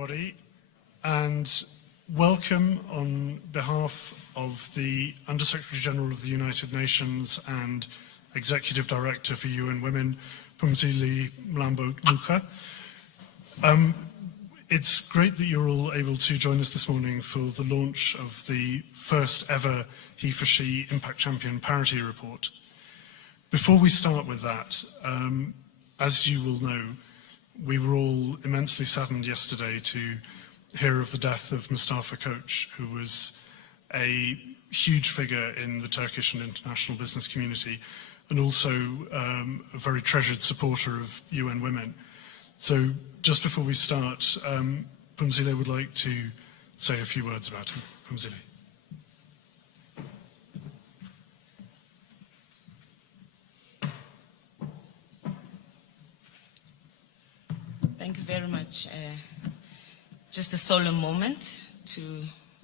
everybody, and welcome on behalf of the Under-Secretary General of the United Nations and Executive Director for UN Women, Phumzile Mlambo-Ngcuka. It's great that you're all able to join us this morning for the launch of the first ever HEFORSHE Impact Champion Parity report. Before we start with that, as you will know, we were all immensely saddened yesterday to hear of the death of Mustafa Koç, who was a huge figure in the Turkish and international business community, and also a very treasured supporter of UN Women. So just before we start, Phumzile would like to say a few words about him. Phumzile. Thank you very much. Just a solemn moment to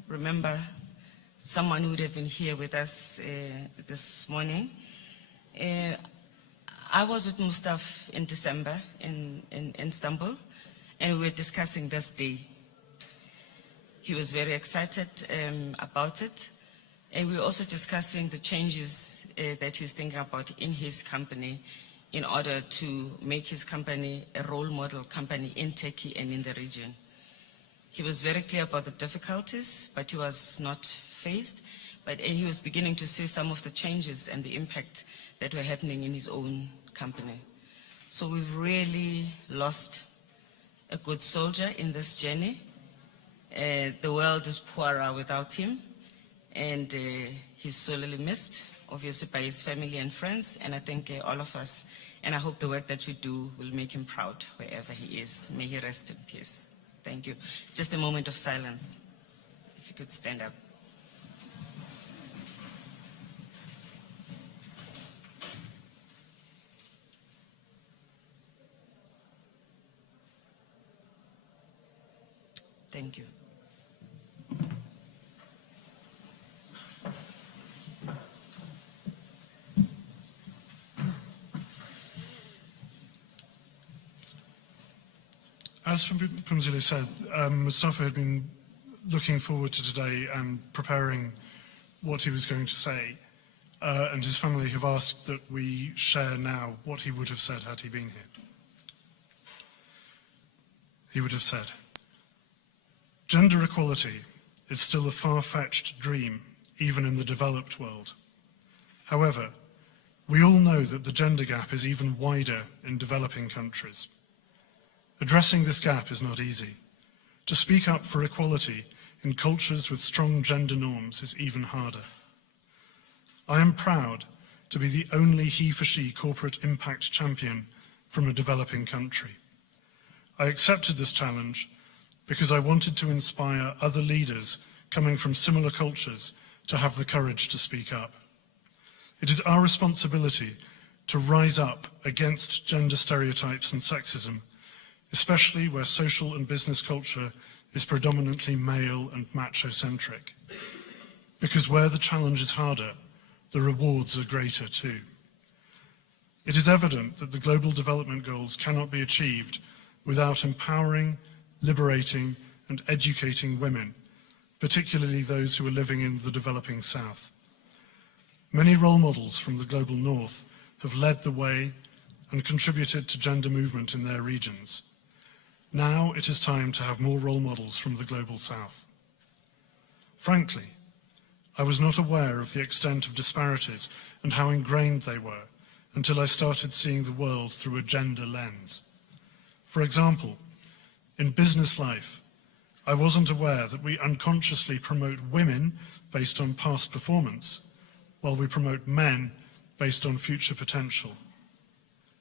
remember someone who would have been here with us this morning. I was with Mustafa in December in Istanbul, and we were discussing this day. He was very excited about it, and we were also discussing the changes that he's thinking about in his company in order to make his company a role model company in Turkey and in the region. He was very clear about the difficulties, but he was not fazed. But he was beginning to see some of the changes and the impact that were happening in his own company. So we've really lost a good soldier in this journey. The world is poorer without him, and he's sorely missed, obviously by his family and friends, and I think all of us, and I hope the work that we do will make him proud wherever he is. May he rest in peace. Thank you. Just a moment of silence, if you could stand up. Thank you. As Phumzile said, Mustafa had been looking forward to today and preparing what he was going to say, and his family have asked that we share now what he would have said had he been here. He would have said, "Gender equality is still a far-fetched dream, even in the developed world. However, we all know that the gender gap is even wider in developing countries. Addressing this gap is not easy. To speak up for equality in cultures with strong gender norms is even harder. I am proud to be the only HEFORSHE corporate impact champion from a developing country. I accepted this challenge because I wanted to inspire other leaders coming from similar cultures to have the courage to speak up. It is our responsibility to rise up against gender stereotypes and sexism, especially where social and business culture is predominantly male and macho-centric. Because where the challenge is harder, the rewards are greater too. It is evident that the Global Development Goals cannot be achieved without empowering, liberating and educating women, particularly those who are living in the developing South. Many role models from the Global North have led the way and contributed to gender movement in their regions. Now it is time to have more role models from the Global South. Frankly, I was not aware of the extent of disparities and how ingrained they were until I started seeing the world through a gender lens. For example, in business life, I wasn't aware that we unconsciously promote women based on past performance, while we promote men based on future potential.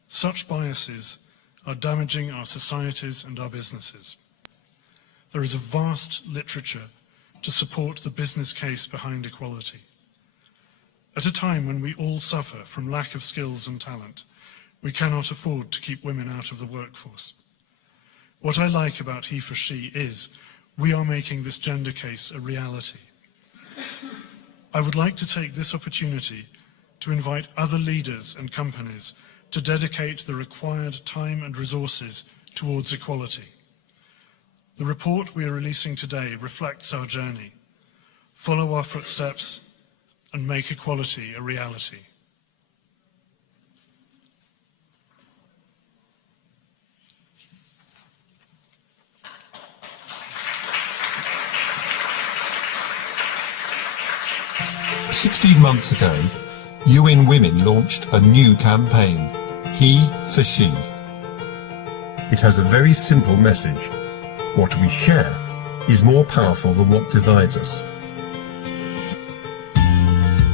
Such biases are damaging our societies and our businesses. There is a vast literature to support the business case behind equality. At a time when we all suffer from lack of skills and talent, we cannot afford to keep women out of the workforce. What I like about HEFORSHE is we are making this gender case a reality. I would like to take this opportunity to invite other leaders and companies to dedicate the required time and resources towards equality. The report we are releasing today reflects our journey. Follow our footsteps and make equality a reality. "16 months ago, UN Women launched a new campaign, He for She. It has a very simple message. What we share is more powerful than what divides us.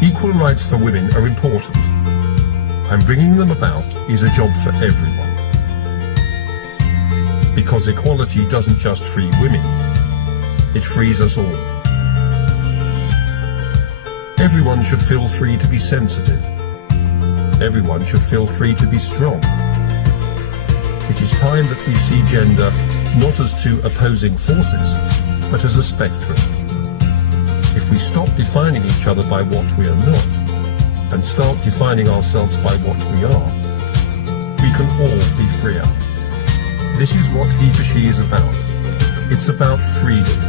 Equal rights for women are important, and bringing them about is a job for everyone. Because equality doesn't just free women, it frees us all. Everyone should feel free to be sensitive. Everyone should feel free to be strong. It is time that we see gender not as two opposing forces, but as a spectrum. If we stop defining each other by what we are not, and start defining ourselves by what we are, we can all be freer. This is what He for She is about. It's about freedom."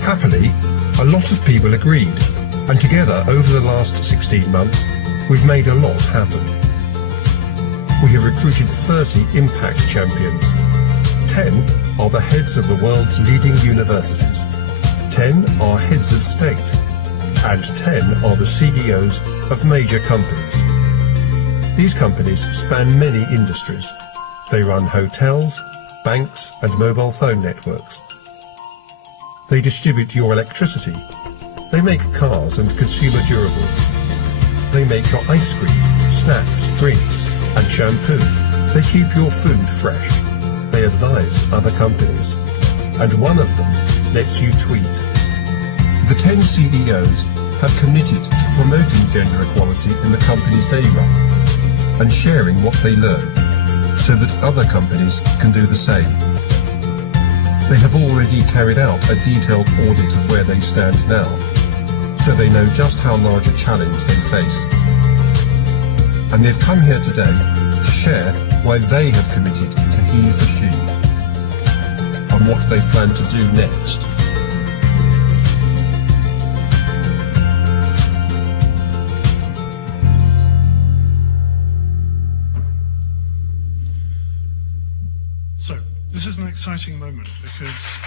Happily, a lot of people agreed, and together over the last 16 months, we've made a lot happen. We have recruited 30 impact champions. 10 are the heads of the world's leading universities. 10 are heads of state. And 10 are the CEOs of major companies. These companies span many industries. They run hotels, banks, and mobile phone networks. They distribute your electricity. They make cars and consumer durables. They make your ice cream, snacks, drinks, and shampoo. They keep your food fresh. They advise other companies. And one of them lets you tweet. The 10 CEOs have committed to promoting gender equality in the companies they run and sharing what they learn so that other companies can do the same. They have already carried out a detailed audit of where they stand now, so they know just how large a challenge they face. And they've come here today to share why they have committed to He for She and what they plan to do next. So, this is an exciting moment because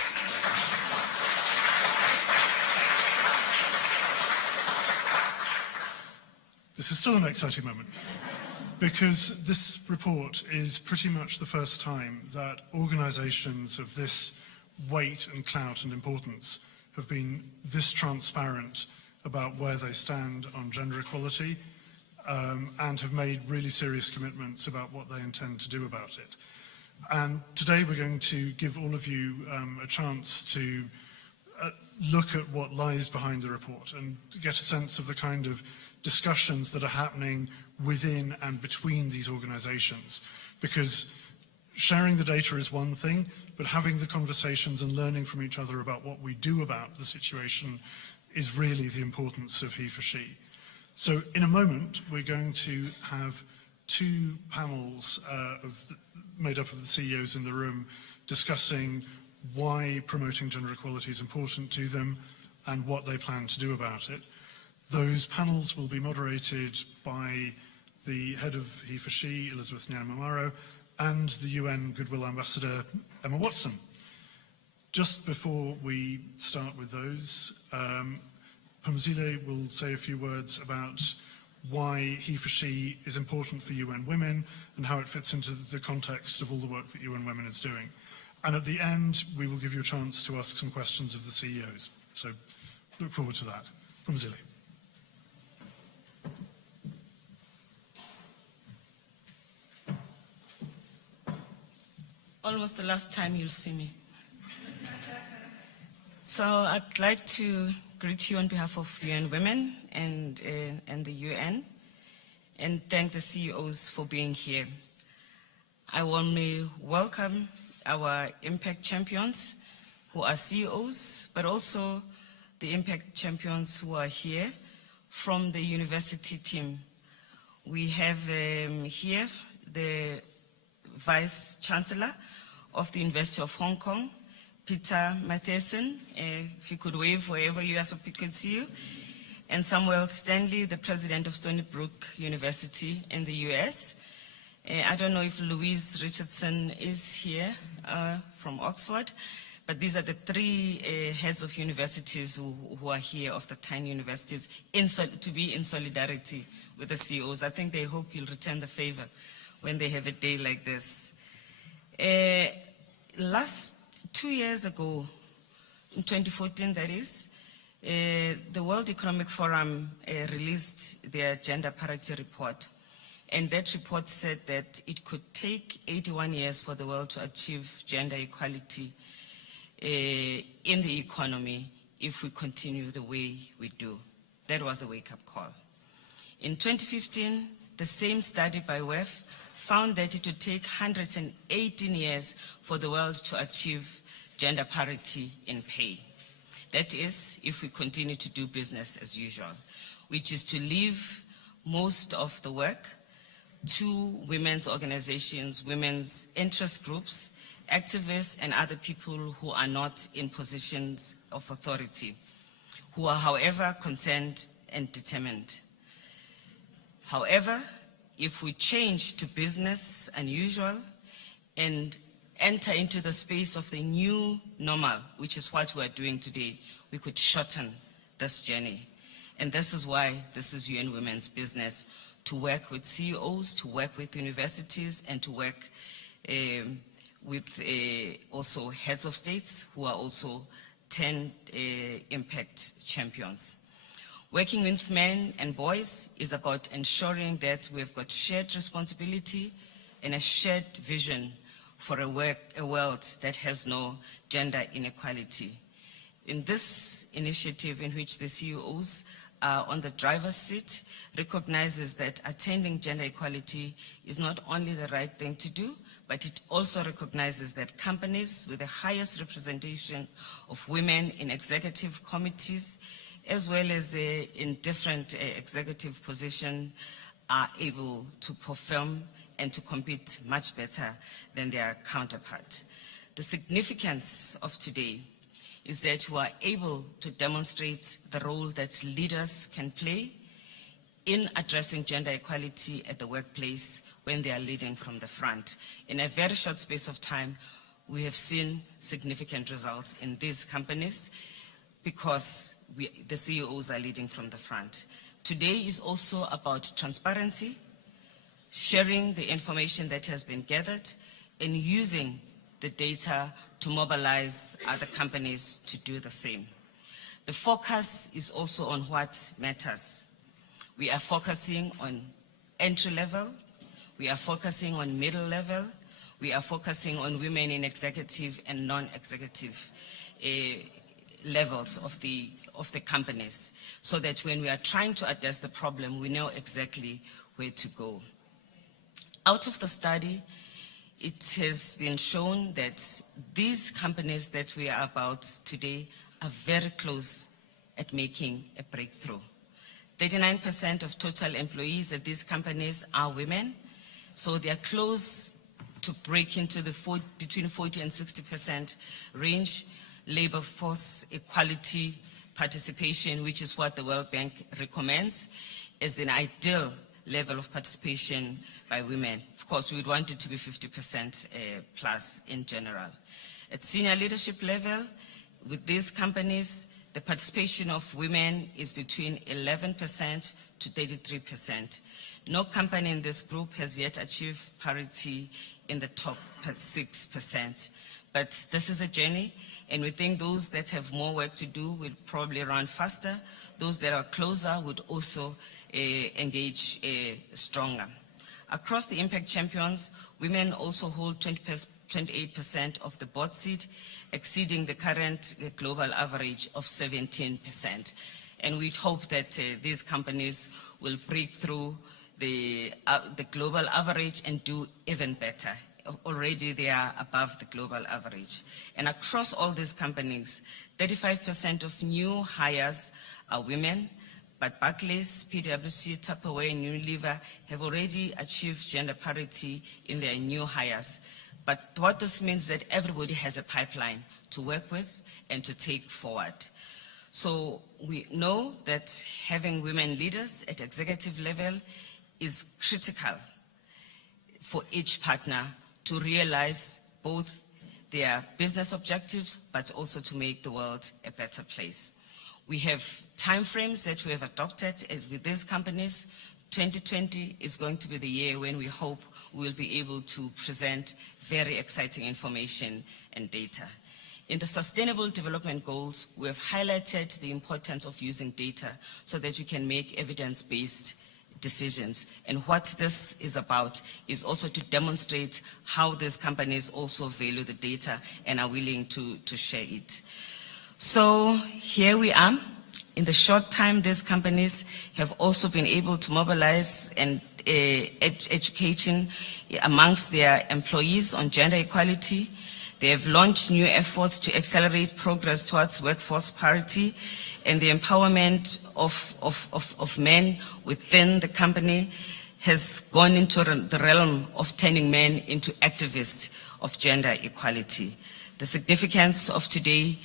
this is still an exciting moment because this report is pretty much the first time that organisations of this weight and clout and importance have been this transparent about where they stand on gender equality and have made really serious commitments about what they intend to do about it. And today we're going to give all of you a chance to look at what lies behind the report and get a sense of the kind of discussions that are happening within and between these organisations. Because sharing the data is one thing, but having the conversations and learning from each other about what we do about the situation is really the importance of He for She. So in a moment, we're going to have two panels made up of the CEOs in the room discussing why promoting gender equality is important to them and what they plan to do about it. Those panels will be moderated by the head of He for She, Elizabeth Nyamamaro, and the UN Goodwill Ambassador, Emma Watson. Just before we start with those, Phumzile will say a few words about why He for She is important for UN Women and how it fits into the context of all the work that UN Women is doing. And at the end, we will give you a chance to ask some questions of the CEOs. So look forward to that. Phumzile. Almost the last time you'll see me. So I'd like to greet you on behalf of UN Women and the UN and thank the CEOs for being here. I warmly welcome our impact champions who are CEOs, but also the impact champions who are here from the university team. We have here the Vice Chancellor of the University of Hong Kong, Peter Matheson, if you could wave wherever you are so we could see you, and Samuel Stanley, the president of Stony Brook University in the US. I don't know if Louise Richardson is here from Oxford, but these are the three heads of universities who are here, of the 10 universities, to be in solidarity with the CEOs. I think they hope you'll return the favor when they have a day like this. 2 years ago, in 2014 that is, the World Economic Forum released their gender parity report. And that report said that it could take 81 years for the world to achieve gender equality in the economy if we continue the way we do. That was a wake-up call. In 2015, the same study by WEF found that it would take 118 years for the world to achieve gender parity in pay. That is, if we continue to do business as usual, which is to leave most of the work to women's organizations, women's interest groups, activists, and other people who are not in positions of authority, who are, however, concerned and determined. However, if we change to business unusual and enter into the space of the new normal, which is what we are doing today, we could shorten this journey. And this is why this is UN Women's business, to work with CEOs, to work with universities, and to work with also heads of states who are also 10 impact champions. Working with men and boys is about ensuring that we've got shared responsibility and a shared vision for a world that has no gender inequality. In this initiative, in which the CEOs are on the driver's seat, recognizes that attaining gender equality is not only the right thing to do, but it also recognizes that companies with the highest representation of women in executive committees, as well as in different executive positions, are able to perform and to compete much better than their counterpart. The significance of today is that we are able to demonstrate the role that leaders can play in addressing gender equality at the workplace when they are leading from the front. In a very short space of time, we have seen significant results in these companies because the CEOs are leading from the front. Today is also about transparency, sharing the information that has been gathered, and using the data to mobilize other companies to do the same. The focus is also on what matters. We are focusing on entry level, we are focusing on middle level, we are focusing on women in executive and non-executive levels of the companies, so that when we are trying to address the problem, we know exactly where to go. Out of the study, it has been shown that these companies that we are about today are very close at making a breakthrough. 39% of total employees at these companies are women, so they are close to break into the between 40 and 60% range. Labor force equality participation, which is what the World Bank recommends as the ideal level of participation by women. Of course, we would want it to be 50% plus in general. At senior leadership level, with these companies, the participation of women is between 11% to 33%. No company in this group has yet achieved parity in the top 6%. But this is a journey, and we think those that have more work to do will probably run faster. Those that are closer would also engage stronger. Across the impact champions, women also hold 28% of the board seat, exceeding the current global average of 17%. And we'd hope that these companies will break through the global average and do even better. Already they are above the global average. And across all these companies, 35% of new hires are women, but Barclays, PwC, Tupperware, and Unilever have already achieved gender parity in their new hires. But what this means is that everybody has a pipeline to work with and to take forward. So we know that having women leaders at executive level is critical for each partner to realize both their business objectives, but also to make the world a better place. We have timeframes that we have adopted as with these companies. 2020 is going to be the year when we hope we'll be able to present very exciting information and data. In the Sustainable Development Goals, we have highlighted the importance of using data so that you can make evidence-based decisions. And what this is about is also to demonstrate how these companies also value the data and are willing to share it. So here we are. In the short time, these companies have also been able to mobilize and education amongst their employees on gender equality. They have launched new efforts to accelerate progress towards workforce parity and the empowerment of men within the company has gone into the realm of turning men into activists of gender equality. The significance of today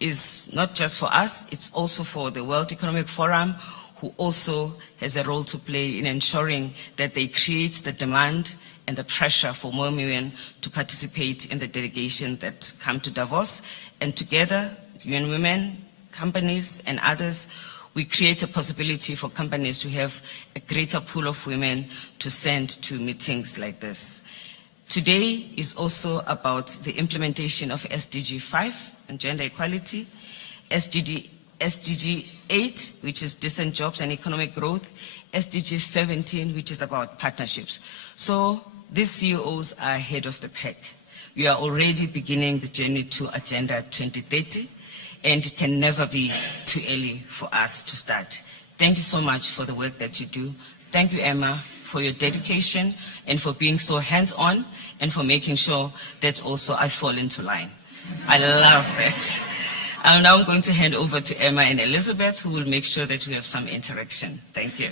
is not just for us, it's also for the World Economic Forum, who also has a role to play in ensuring that they create the demand and the pressure for more women to participate in the delegation that come to Davos. And together, UN Women, companies, and others, we create a possibility for companies to have a greater pool of women to send to meetings like this. Today is also about the implementation of SDG 5 and gender equality, SDG 8, which is decent jobs and economic growth, SDG 17, which is about partnerships. So these CEOs are ahead of the pack. We are already beginning the journey to Agenda 2030, and it can never be too early for us to start. Thank you so much for the work that you do. Thank you, Emma, for your dedication and for being so hands-on and for making sure that also I fall into line. I love that. I'm now going to hand over to Emma and Elizabeth, who will make sure that we have some interaction. Thank you.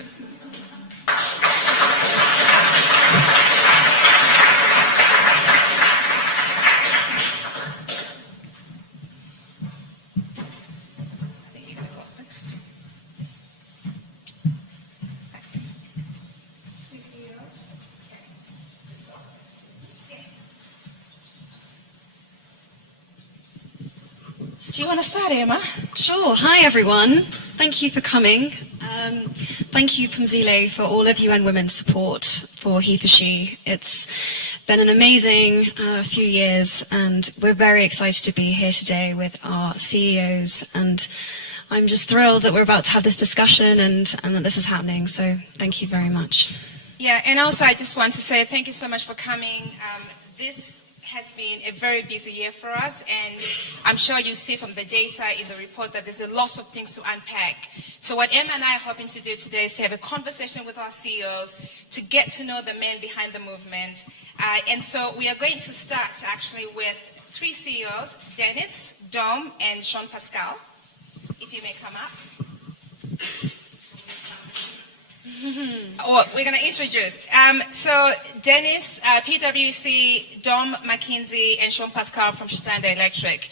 Do you want to start, Emma? Sure. Hi, everyone. Thank you for coming. Thank you, Pumzile, for all of UN Women's support for HEFORSHE. It's been an amazing few years, and we're very excited to be here today with our CEOs. And I'm just thrilled that we're about to have this discussion and that this is happening. So thank you very much. Yeah, and also I just want to say thank you so much for coming. This has been a very busy year for us, and I'm sure you see from the data in the report that there's a lot of things to unpack. So what Emma and I are hoping to do today is to have a conversation with our CEOs to get to know the men behind the movement. And so we are going to start actually with three CEOs, Dennis, Dom, and Jean-Pascal. If you may come up. We're going to introduce. So Dennis, PwC, Dom McKinsey, and Jean-Pascal from Schneider Electric.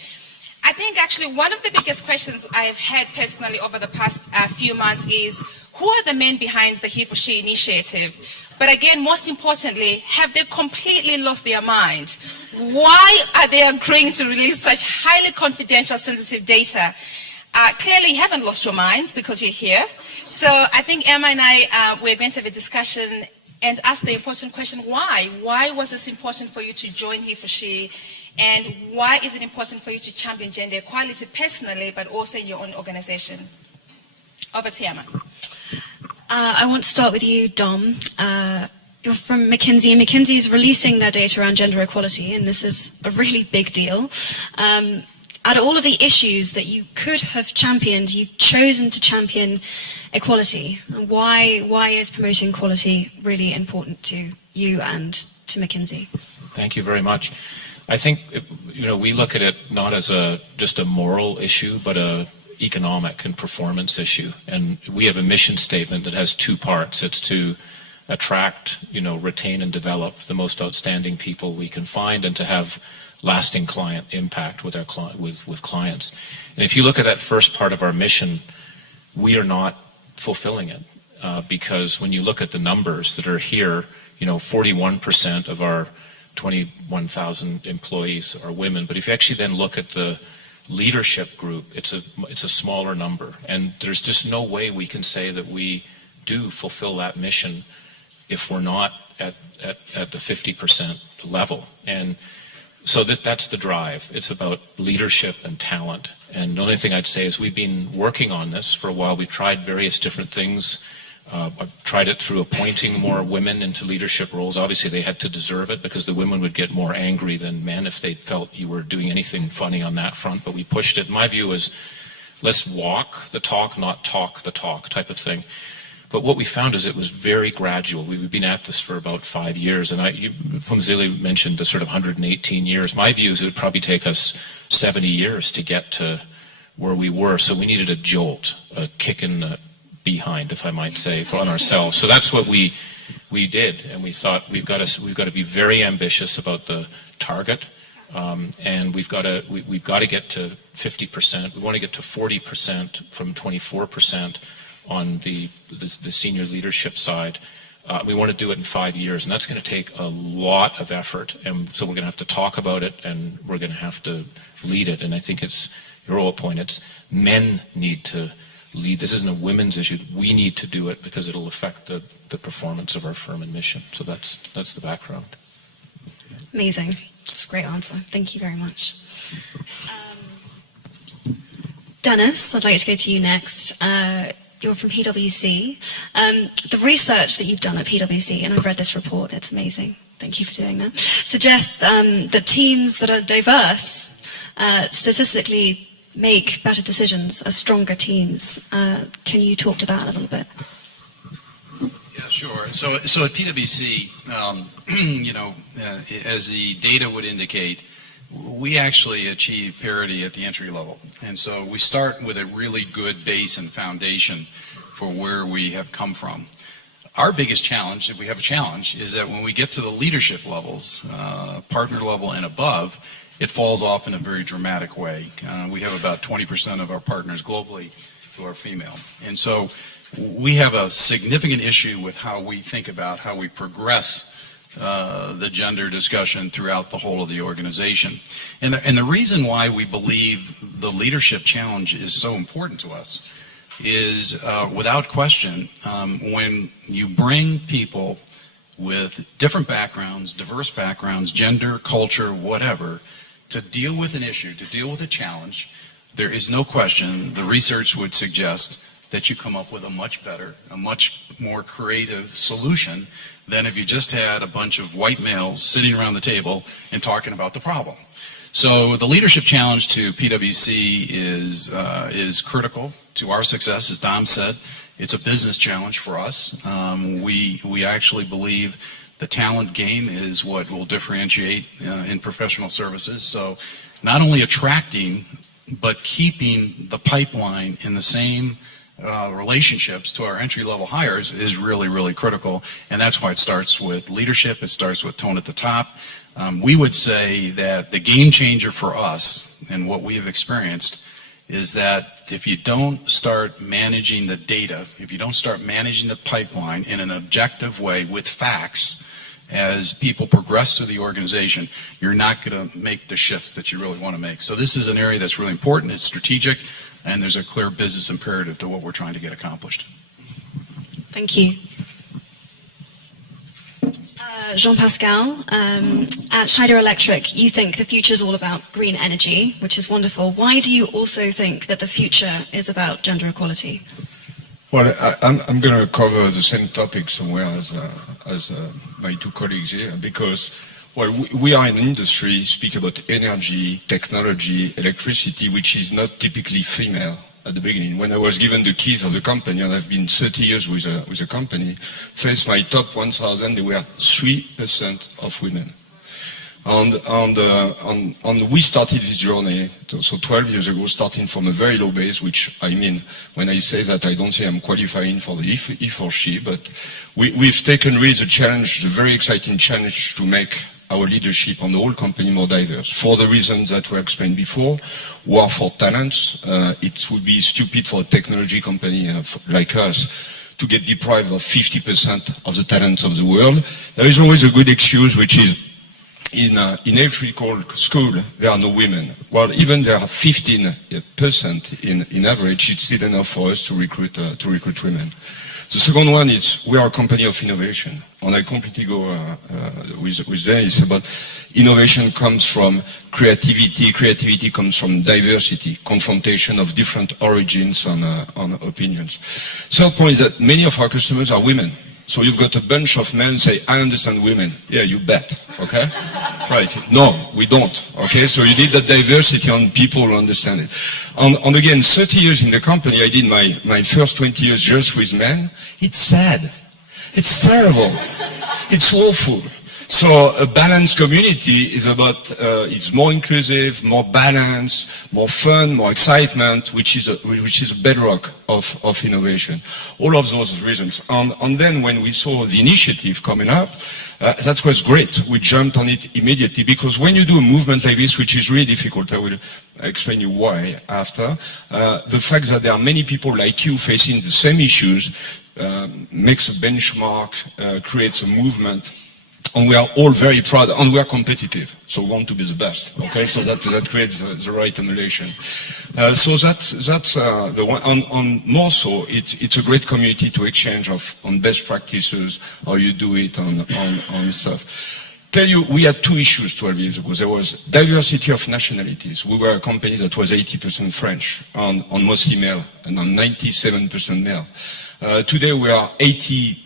I think actually one of the biggest questions I have had personally over the past few months is, who are the men behind the HEFORSHE initiative? But again, most importantly, have they completely lost their mind? Why are they agreeing to release such highly confidential, sensitive data? Clearly, you haven't lost your minds because you're here. So I think Emma and I, we're going to have a discussion and ask the important question, why? Why was this important for you to join HEFORSHE? And why is it important for you to champion gender equality personally, but also in your own organization? Over to Emma. I want to start with you, Dom. You're from McKinsey, and McKinsey is releasing their data around gender equality, and this is a really big deal. Out of all of the issues that you could have championed, you've chosen to champion equality. Why is promoting equality really important to you and to McKinsey? Thank you very much. I think, we look at it not as just a moral issue, but a economic and performance issue. And we have a mission statement that has two parts. It's to attract, retain and develop the most outstanding people we can find, and to have lasting client impact with our with clients. And if you look at that first part of our mission, we are not fulfilling it because when you look at the numbers that are here, 41% of our 21,000 employees are women. But if you actually then look at the leadership group, it's a smaller number, and there's just no way we can say that we do fulfill that mission if we're not at the 50% level. And so that's the drive. It's about leadership and talent. And the only thing I'd say is we've been working on this for a while. We've tried various different things. I've tried it through appointing more women into leadership roles. Obviously, they had to deserve it because the women would get more angry than men if they felt you were doing anything funny on that front. But we pushed it. My view is let's walk the talk, not talk the talk type of thing. But what we found is it was very gradual. We've been at this for about 5 years. And Phumzile mentioned the sort of 118 years. My view is it would probably take us 70 years to get to where we were. So we needed a jolt, a kick in the behind, if I might say, on ourselves. So that's what we did, and we thought we've got to be very ambitious about the target, and we've got to get to 50%. We want to get to 40% from 24% on the senior leadership side. We want to do it in 5 years, and that's going to take a lot of effort. And so we're going to have to talk about it, and we're going to have to lead it. And I think it's your whole point. It's men need to lead. This isn't a women's issue. We need to do it because it'll affect the performance of our firm and mission. So that's the background. Amazing. That's a great answer. Thank you very much. Dennis, I'd like to go to you next. You're from PwC. The research that you've done at PwC, and I've read this report, it's amazing. Thank you for doing that. Suggests that teams that are diverse statistically make better decisions as stronger teams. Can you talk to that a little bit? Yeah, sure. So at PwC, as the data would indicate, we actually achieve parity at the entry level. And so we start with a really good base and foundation for where we have come from. Our biggest challenge, if we have a challenge, is that when we get to the leadership levels, partner level and above, it falls off in a very dramatic way. We have about 20% of our partners globally who are female. And so we have a significant issue with how we think about how we progress the gender discussion throughout the whole of the organization. And the reason why we believe the leadership challenge is so important to us is, without question, when you bring people with different backgrounds, diverse backgrounds, gender, culture, whatever, to deal with an issue, to deal with a challenge, there is no question, the research would suggest that you come up with a much better, a much more creative solution than if you just had a bunch of white males sitting around the table and talking about the problem. So the leadership challenge to PwC is critical to our success, as Dom said. It's a business challenge for us. We actually believe the talent game is what will differentiate in professional services. So not only attracting, but keeping the pipeline in the same relationships to our entry-level hires is really, really critical. And that's why it starts with leadership. It starts with tone at the top. We would say that the game changer for us and what we have experienced is that if you don't start managing the data, if you don't start managing the pipeline in an objective way with facts, as people progress through the organization, you're not going to make the shift that you really want to make. So this is an area that's really important, it's strategic, and there's a clear business imperative to what we're trying to get accomplished. Thank you. Jean-Pascal, at Schneider Electric, you think the future is all about green energy, which is wonderful. Why do you also think that the future is about gender equality? Well, I'm going to cover the same topic somewhere as my two colleagues here, because we are in an industry, speak about energy, technology, electricity, which is not typically female at the beginning. When I was given the keys of the company, and I've been 30 years with a company, first my top 1,000, there were 3% of women. And we started this journey, so 12 years ago, starting from a very low base, which I mean, when I say that, I don't say I'm qualifying for the HEFORSHE, but we've taken really the challenge, the very exciting challenge to make our leadership and the whole company more diverse. For the reasons that were explained before, war for talents, it would be stupid for a technology company like us to get deprived of 50% of the talents of the world. There is always a good excuse, which is in electrical school, there are no women. Well, even there are 15% in average, it's still enough for us to recruit women. The second one is we are a company of innovation. And I completely go with Dennis about innovation comes from creativity. Creativity comes from diversity, confrontation of different origins on opinions. Third point is that many of our customers are women. So you've got a bunch of men say, I understand women. Yeah, you bet, okay? Right, no, we don't, okay? So you need that diversity on people who understand it. And again, 30 years in the company, I did my first 20 years just with men. It's sad. It's terrible. It's awful. So a balanced community is about, it's more inclusive, more balanced, more fun, more excitement, which is a bedrock of innovation. All of those reasons. And then when we saw the initiative coming up, that was great. We jumped on it immediately because when you do a movement like this, which is really difficult, I will explain you why after, the fact that there are many people like you facing the same issues makes a benchmark, creates a movement. And we are all very proud, and we are competitive, so we want to be the best. Okay, so that creates the right emulation. So that's the one. On more so, it's a great community to exchange on best practices, how you do it, on stuff. Tell you, we had two issues 12 years ago. There was diversity of nationalities. We were a company that was 80% French, on mostly male, and on 97% male. Today we are 80%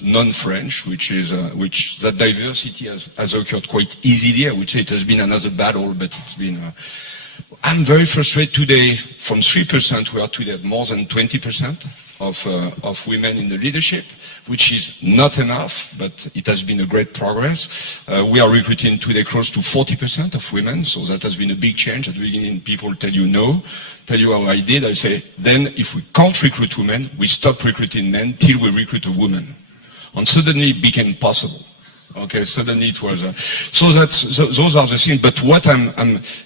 non-French, which that diversity has occurred quite easily. I would say it has been another battle, but it's been. I'm very frustrated today. From 3%, we are today at more than 20% of women in the leadership, which is not enough, but it has been a great progress. We are recruiting today close to 40% of women, so that has been a big change. At the beginning, people tell you no, tell you how I did. I say, then if we can't recruit women, we stop recruiting men till we recruit a woman. And suddenly it became possible. Okay, suddenly it was, those are the things, but what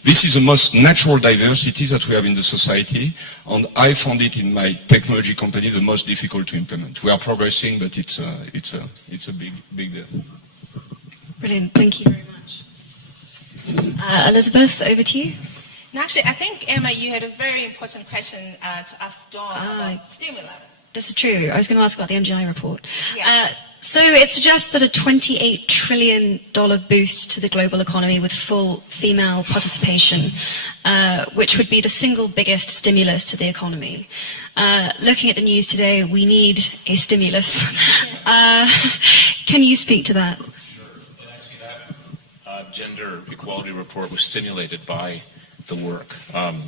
this is the most natural diversity that we have in the society, and I found it in my technology company the most difficult to implement. We are progressing, but it's a big deal. Brilliant, thank you very much. Elizabeth, over to you. And actually, I think, Emma, you had a very important question to ask Dawn about stimuli. This is true. I was going to ask about the MGI report. Yeah. So it suggests that a $28 trillion boost to the global economy with full female participation, which would be the single biggest stimulus to the economy. Looking at the news today, we need a stimulus. Can you speak to that? Sure. And actually that gender equality report was stimulated by the work from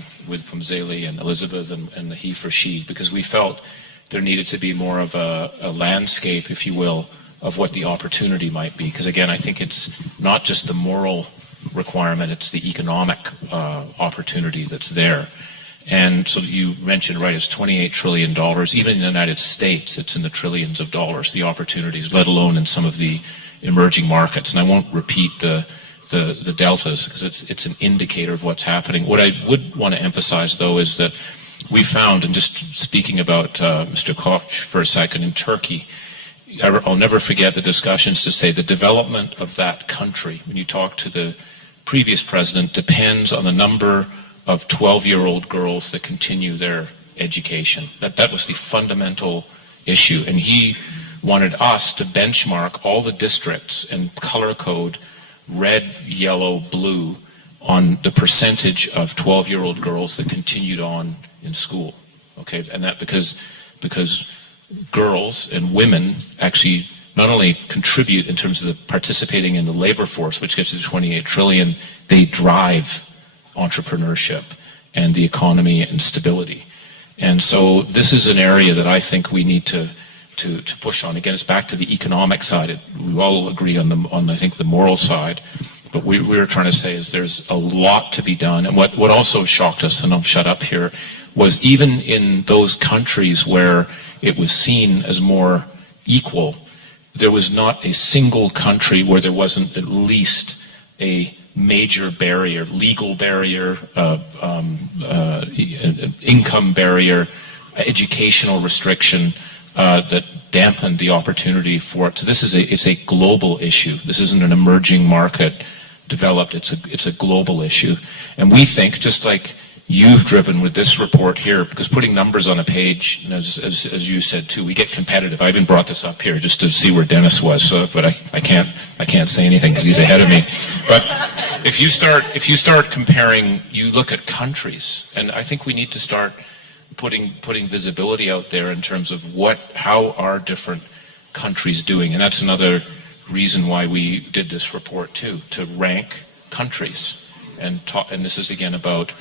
Zélie and Elizabeth and the HEFORSHE, because we felt there needed to be more of a landscape, if you will, of what the opportunity might be. Because again, I think it's not just the moral requirement, it's the economic opportunity that's there. And so you mentioned, right, it's $28 trillion. Even in the United States, it's in the trillions of dollars, the opportunities, let alone in some of the emerging markets. And I won't repeat the deltas, because it's an indicator of what's happening. What I would want to emphasize, though, is that we found, and just speaking about Mr. Koch for a second, in Turkey, I'll never forget the discussions to say the development of that country, when you talk to the previous president, depends on the number of 12-year-old girls that continue their education. That was the fundamental issue. And he wanted us to benchmark all the districts and color code red, yellow, blue on the percentage of 12-year-old girls that continued on in school, okay, and that because girls and women actually not only contribute in terms of the participating in the labor force, which gets to 28 trillion, they drive entrepreneurship and the economy and stability. And so this is an area that I think we need to push on. Again, it's back to the economic side. We all agree on I think the moral side. But we were trying to say is there's a lot to be done. And what also shocked us, and I'll shut up here, was even in those countries where it was seen as more equal, there was not a single country where there wasn't at least a major barrier, legal barrier, income barrier, educational restriction that dampened the opportunity for it. So it's a global issue. This isn't an emerging market developed. It's a global issue. And we think, just like you've driven with this report here, because putting numbers on a page, as you said too, we get competitive. I even brought this up here just to see where Dennis was, but I can't say anything because he's ahead of me. But if you start comparing, you look at countries, and I think we need to start putting visibility out there in terms of how are different countries doing, and that's another reason why we did this report too, to rank countries, and this is again about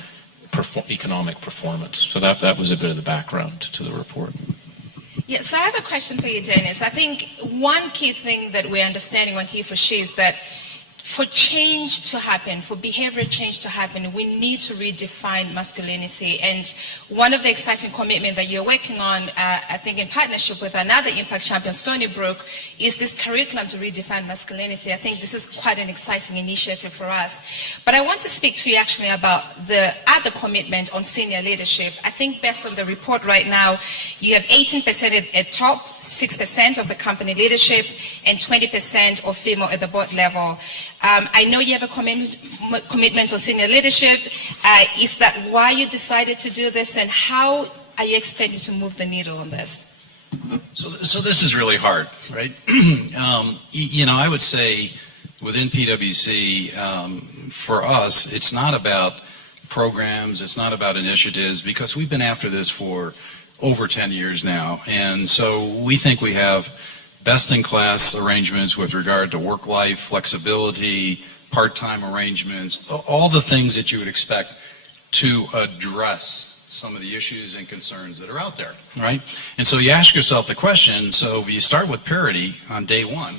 economic performance. So that was a bit of the background to the report. Yeah, so I have a question for you, Dennis. I think one key thing that we're understanding on HEFORSHE is that for change to happen, for behavioral change to happen, we need to redefine masculinity. And one of the exciting commitments that you're working on, I think in partnership with another Impact champion, Stony Brook, is this curriculum to redefine masculinity. I think this is quite an exciting initiative for us. But I want to speak to you actually about the other commitment on senior leadership. I think based on the report right now, you have 18% at top, 6% of the company leadership, and 20% of female at the board level. I know you have a commitment on senior leadership. Is that why you decided to do this, and how are you expecting to move the needle on this? So this is really hard, right? I would say within PwC, for us, it's not about programs, it's not about initiatives, because we've been after this for over 10 years now. And so we think we have best-in-class arrangements with regard to work-life, flexibility, part-time arrangements, all the things that you would expect to address some of the issues and concerns that are out there, right? And so you ask yourself the question, so if you start with parity on day one,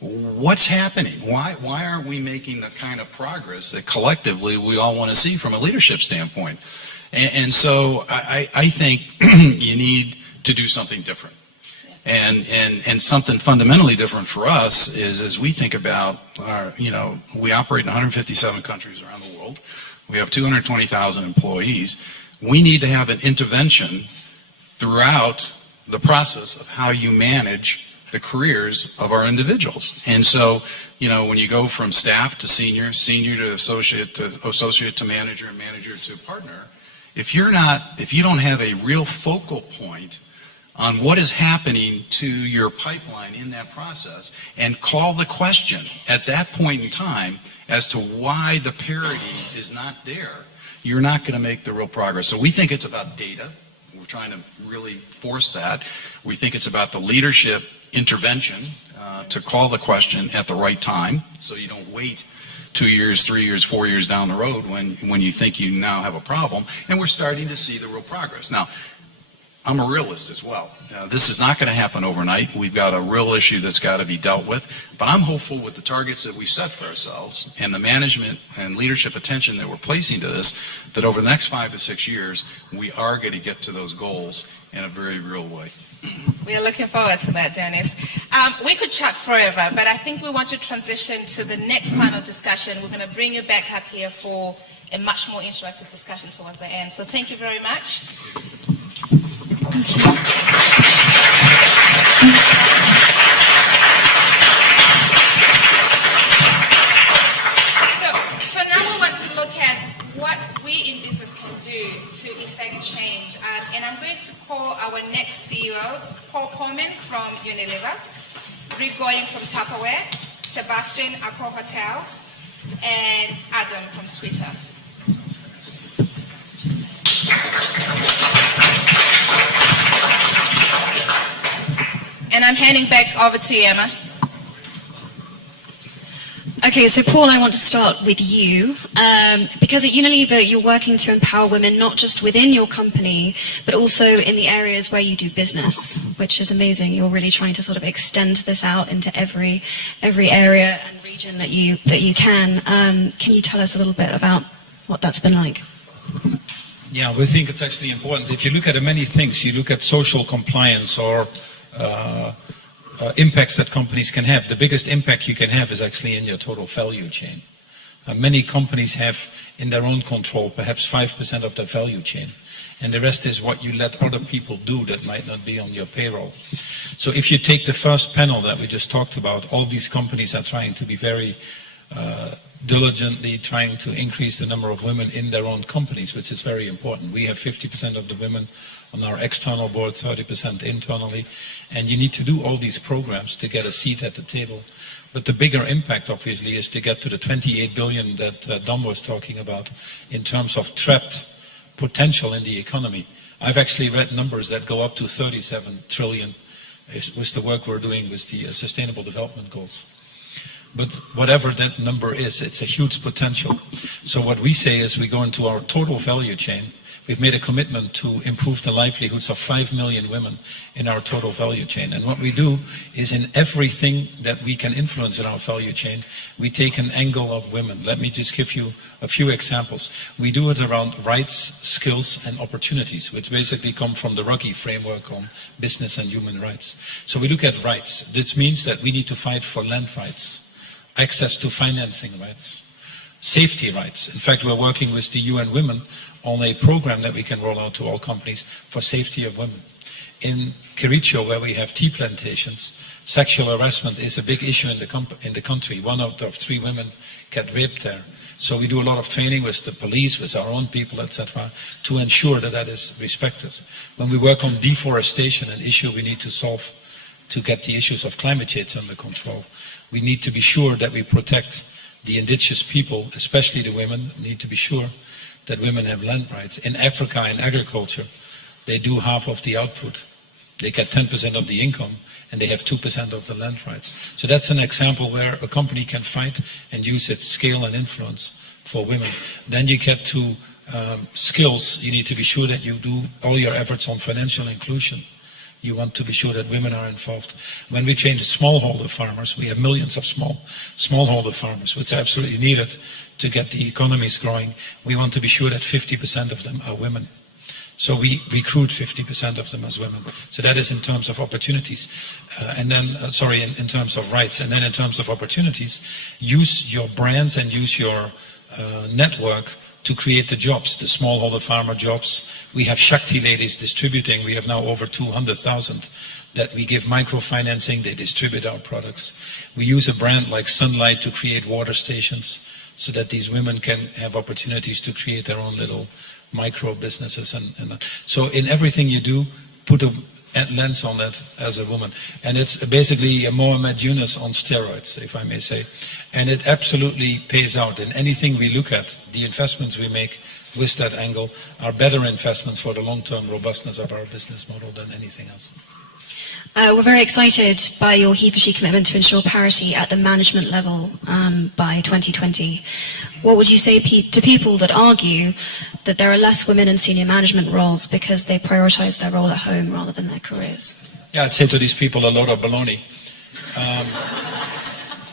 what's happening? Why aren't we making the kind of progress that collectively we all want to see from a leadership standpoint? And so I think you need to do something different. And something fundamentally different for us is, as we think about our, we operate in 157 countries around the world. We have 220,000 employees. We need to have an intervention throughout the process of how you manage the careers of our individuals. And so, when you go from staff to senior to associate to manager, and manager to partner, if you don't have a real focal point on what is happening to your pipeline in that process, and call the question at that point in time as to why the parity is not there, you're not going to make the real progress. So we think it's about data. We're trying to really force that. We think it's about the leadership intervention to call the question at the right time, so you don't wait 2 years, 3 years, 4 years down the road when you think you now have a problem. And we're starting to see the real progress. Now, I'm a realist as well. This is not going to happen overnight. We've got a real issue that's got to be dealt with. But I'm hopeful with the targets that we've set for ourselves and the management and leadership attention that we're placing to this, that over the next 5 to 6 years, we are going to get to those goals in a very real way. We are looking forward to that, Dennis. We could chat forever, but I think we want to transition to the next panel discussion. We're going to bring you back up here for a much more interactive discussion towards the end. So thank you very much. So now we want to look at what we in business can do to effect change. And I'm going to call our next CEOs, Paul Coleman from Unilever, Rick Goying from Tupperware, Sebastian Accor Hotels, and Adam from Twitter. And I'm handing back over to you, Emma. Okay, so Paul, I want to start with you, because at Unilever you're working to empower women not just within your company, but also in the areas where you do business, which is amazing. You're really trying to sort of extend this out into every area and region. region that you can. Can you tell us a little bit about what that's been like? Yeah, we think it's actually important. If you look at many things, you look at social compliance or impacts that companies can have. The biggest impact you can have is actually in your total value chain. Many companies have in their own control perhaps 5% of their value chain, and the rest is what you let other people do that might not be on your payroll. So if you take the first panel that we just talked about, all these companies are trying to be very diligently trying to increase the number of women in their own companies, which is very important. We have 50% of the women on our external board, 30% internally, and you need to do all these programs to get a seat at the table. But the bigger impact, obviously, is to get to the 28 billion that Dom was talking about in terms of trapped potential in the economy. I've actually read numbers that go up to 37 trillion with the work we're doing with the Sustainable Development Goals. But whatever that number is, it's a huge potential. So what we say is we go into our total value chain. We've made a commitment to improve the livelihoods of 5 million women in our total value chain. And what we do is in everything that we can influence in our value chain, we take an angle of women. Let me just give you a few examples. We do it around rights, skills, and opportunities, which basically come from the Ruggie framework on business and human rights. So we look at rights. This means that we need to fight for land rights, access to financing rights, safety rights. In fact, we're working with the UN Women on a program that we can roll out to all companies for safety of women. In Kericho, where we have tea plantations, sexual harassment is a big issue in the country. 1 out of 3 women get raped there. So we do a lot of training with the police, with our own people, etc., to ensure that that is respected. When we work on deforestation, an issue we need to solve to get the issues of climate change under control, we need to be sure that we protect the indigenous people, especially the women. We need to be sure that women have land rights. In Africa, in agriculture, they do half of the output. They get 10% of the income, and they have 2% of the land rights. So that's an example where a company can fight and use its scale and influence for women. Then you get to skills. You need to be sure that you do all your efforts on financial inclusion. You want to be sure that women are involved. When we train the smallholder farmers, we have millions of smallholder farmers, which are absolutely needed to get the economies growing. We want to be sure that 50% of them are women. So we recruit 50% of them as women. So that is in terms of opportunities. In terms of rights. And then in terms of opportunities, use your brands and use your network to create the jobs, the smallholder farmer jobs. We have Shakti ladies distributing. We have now over 200,000 that we give microfinancing. They distribute our products. We use a brand like Sunlight to create water stations so that these women can have opportunities to create their own little micro businesses. And so in everything you do, put a lens on that as a woman. And it's basically a Mohammed Yunus on steroids, if I may say. And it absolutely pays out. In anything we look at, the investments we make with that angle are better investments for the long-term robustness of our business model than anything else. We're very excited by your HEFORSHE commitment to ensure parity at the management level by 2020. What would you say to people that argue that there are less women in senior management roles because they prioritize their role at home rather than their careers? Yeah, I'd say to these people a lot of baloney.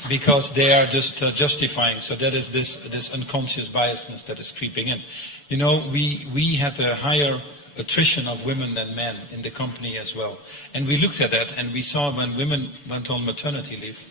Because they are just justifying. So that is this unconscious biasness that is creeping in. You know, we had a higher attrition of women than men in the company as well. And we looked at that and we saw when women went on maternity leave,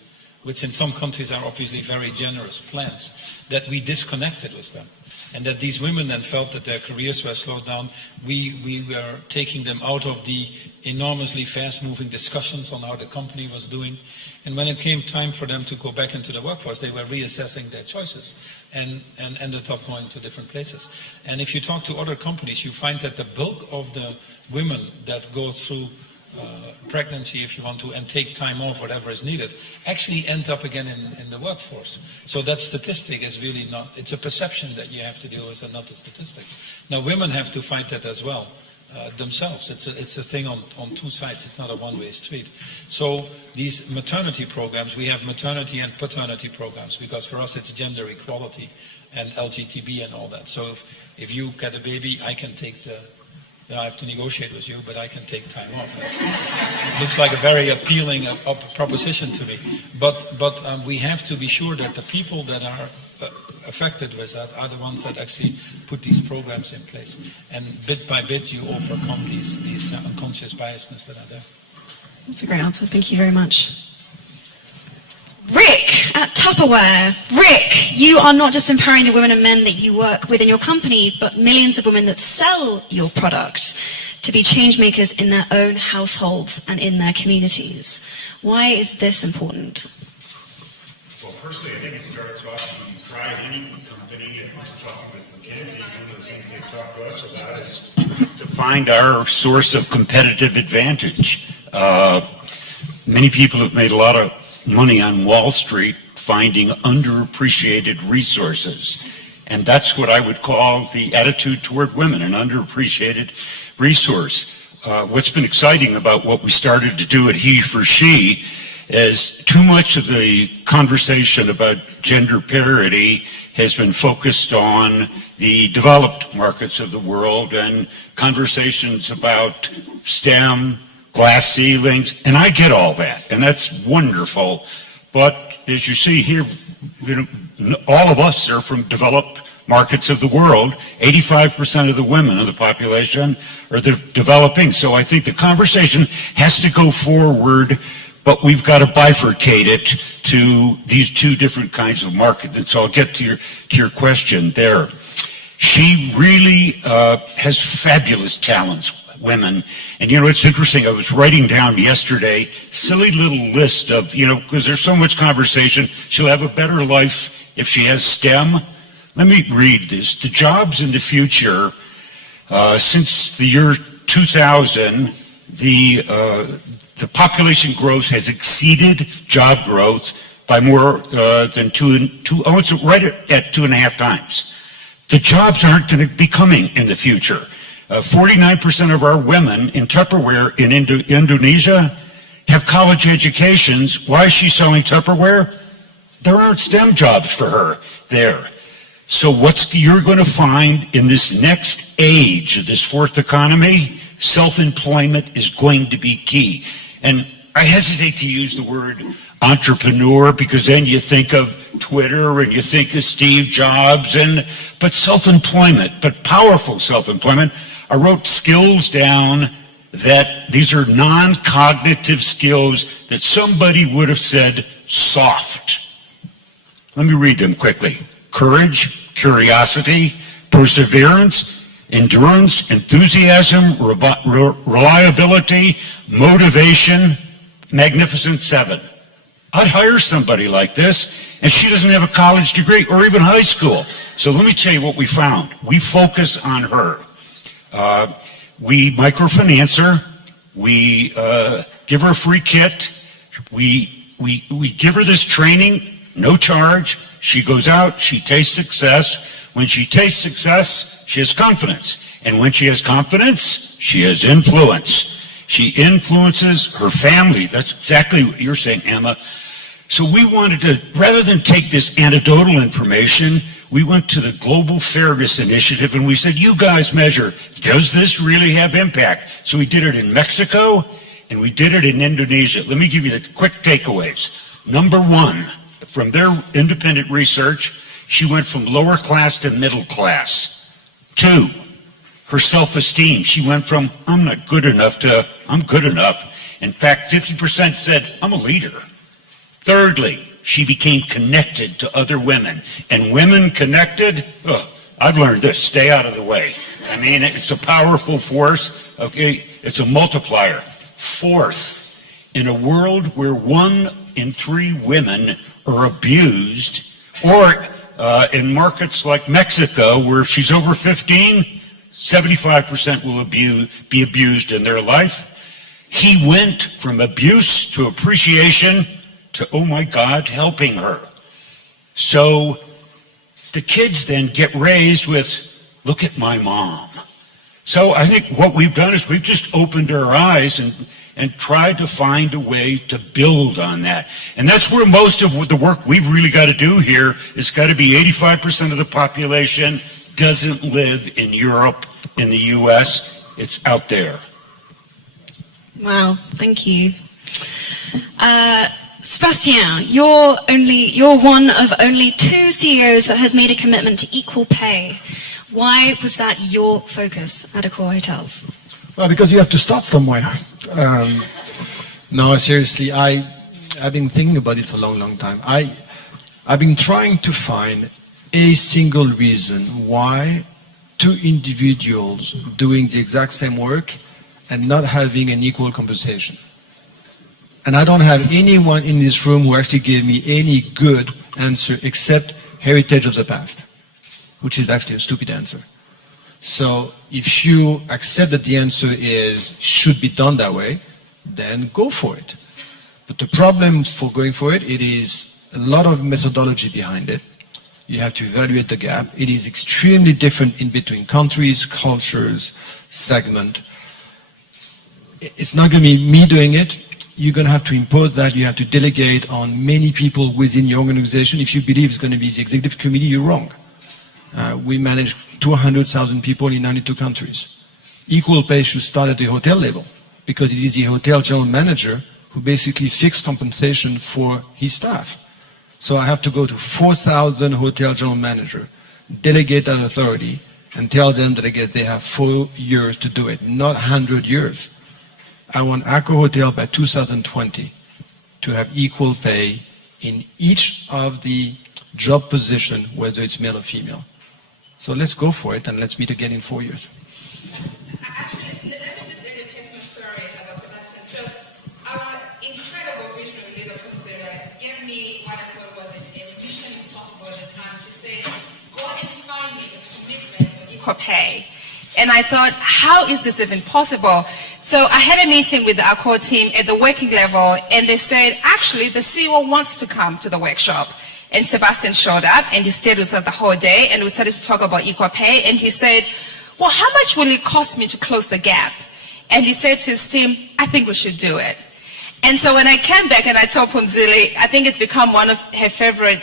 which in some countries are obviously very generous plans, that we disconnected with them. And that these women then felt that their careers were slowed down. We were taking them out of the enormously fast-moving discussions on how the company was doing. And when it came time for them to go back into the workforce, they were reassessing their choices and ended up going to different places. And if you talk to other companies, you find that the bulk of the women that go through pregnancy, if you want to, and take time off, whatever is needed, actually end up again in the workforce. So that statistic is really not, it's a perception that you have to deal with and not a statistic. Now women have to fight that as well. Themselves. It's a thing on two sides. It's not a one-way street. So these maternity programs, we have maternity and paternity programs because for us it's gender equality and LGTB and all that. So if you get a baby, I can take the I have to negotiate with you, but I can take time off. It looks like a very appealing proposition to me. But we have to be sure that the people that are affected with that are the ones that actually put these programs in place. And bit by bit, you overcome these unconscious biasness that are there. That's a great answer. Thank you very much. Rick at Tupperware. Rick, you are not just empowering the women and men that you work with in your company, but millions of women that sell your product to be change makers in their own households and in their communities. Why is this important? Well, personally, I think it starts off when you try any company, and talking with McKinsey, one of the things they talk to us about is to find our source of competitive advantage. Many people have made a lot of money on Wall Street finding underappreciated resources. And that's what I would call the attitude toward women, an underappreciated resource. What's been exciting about what we started to do at HEFORSHE is too much of the conversation about gender parity has been focused on the developed markets of the world and conversations about STEM, glass ceilings, and I get all that, and that's wonderful. But as you see here, all of us are from developed markets of the world. 85% of the women of the population are developing. So I think the conversation has to go forward, but we've got to bifurcate it to these two different kinds of markets. And so I'll get to your question there. She really has fabulous talents, women. And it's interesting, I was writing down yesterday, silly little list of, because there's so much conversation, she'll have a better life if she has STEM. Let me read this. The jobs in the future, since the year 2000, the population growth has exceeded job growth by more than it's right at 2.5 times. The jobs aren't going to be coming in the future. 49% of our women in Tupperware in Indonesia have college educations. Why is she selling Tupperware? There aren't STEM jobs for her there. So you're going to find in this next age of this fourth economy, self-employment is going to be key. And I hesitate to use the word entrepreneur because then you think of Twitter and you think of Steve Jobs, but self-employment, but powerful self-employment. I wrote skills down that these are non-cognitive skills that somebody would have said soft. Let me read them quickly. Courage, curiosity, perseverance, endurance, enthusiasm, reliability, motivation, Magnificent Seven. I'd hire somebody like this, and she doesn't have a college degree or even high school. So let me tell you what we found. We focus on her. We microfinance her. We give her a free kit. We give her this training, no charge. She goes out, she tastes success. When she tastes success, she has confidence. And when she has confidence, she has influence. She influences her family. That's exactly what you're saying, Emma. So we wanted to, rather than take this anecdotal information, we went to the Global Fairness Initiative and we said, you guys measure, does this really have impact? So we did it in Mexico and we did it in Indonesia. Let me give you the quick takeaways. Number one, from their independent research, she went from lower class to middle class. 2, her self-esteem. She went from, I'm not good enough to, I'm good enough. In fact, 50% said, I'm a leader. Thirdly, she became connected to other women. And women connected, I've learned this, stay out of the way. I mean, it's a powerful force, okay? It's a multiplier. Fourth, in a world where 1 in 3 women are abused, or in markets like Mexico, where if she's over 15, 75% will be abused in their life. He went from abuse to appreciation to, oh my God, helping her. So the kids then get raised with, look at my mom. So I think what we've done is we've just opened our eyes and tried to find a way to build on that. And that's where most of the work we've really got to do here is got to be 85% of the population doesn't live in Europe, in the US, It's out there. Wow, thank you. Sebastian, you're one of only 2 CEOs that has made a commitment to equal pay. Why was that your focus at Accor Hotels? Well, because you have to start somewhere. No, seriously, I've been thinking about it for a long, long time. I've been trying to find a single reason why 2 individuals doing the exact same work and not having an equal compensation. And I don't have anyone in this room who actually gave me any good answer except heritage of the past, which is actually a stupid answer. So if you accept that the answer is should be done that way, then go for it. But the problem for going for it, it is a lot of methodology behind it. You have to evaluate the gap. It is extremely different in between countries, cultures, segment. It's not going to be me doing it. You're going to have to impose that. You have to delegate on many people within your organization. If you believe it's going to be the executive committee, you're wrong. We manage 200,000 people in 92 countries. Equal pay should start at the hotel level because it is the hotel general manager who basically fixes compensation for his staff. So I have to go to 4,000 hotel general manager, delegate that authority, and tell them that they have 4 years to do it, not 100 years. I want Accor Hotel by 2020 to have equal pay in each of the job position, whether it's male or female. So let's go for it and let's meet again in 4 years. Actually, let me just end a personal story about Sebastian. So our incredible regional leader, Kumzela, gave me what I thought was a mission impossible at the time. She said, go and find me a commitment on equal pay. And I thought, how is this even possible? So I had a meeting with the Accor team at the working level, and they said, actually, the CEO wants to come to the workshop. And Sebastian showed up, and he stayed with us the whole day, and we started to talk about equal pay, and he said, well, how much will it cost me to close the gap? And he said to his team, I think we should do it. And so when I came back and I told Pumzile, I think it's become one of her favorite,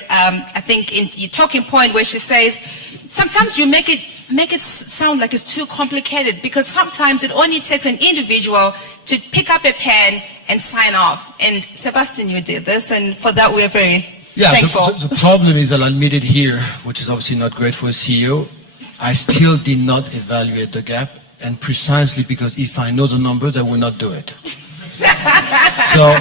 talking point where she says, sometimes you make it sound like it's too complicated because sometimes it only takes an individual to pick up a pen and sign off. And Sebastian, you did this, and for that we're very thankful. The problem is, I'll admit it here, which is obviously not great for a CEO, I still did not evaluate the gap, and precisely because if I know the numbers, I will not do it. So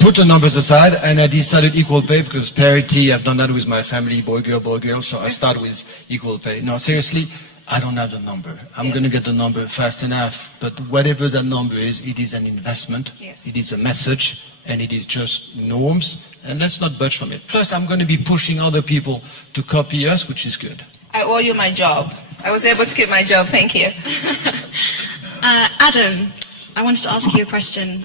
put the numbers aside, and I decided equal pay because parity, I've done that with my family, boy, girl, so I start with equal pay. No, seriously, I don't have the number. I'm going to get the number fast enough, but whatever that number is, it is an investment, it is a message, and it is just norms, and let's not budge from it. Plus, I'm going to be pushing other people to copy us, which is good. I owe you my job. I was able to keep my job. Thank you. Adam, I wanted to ask you a question.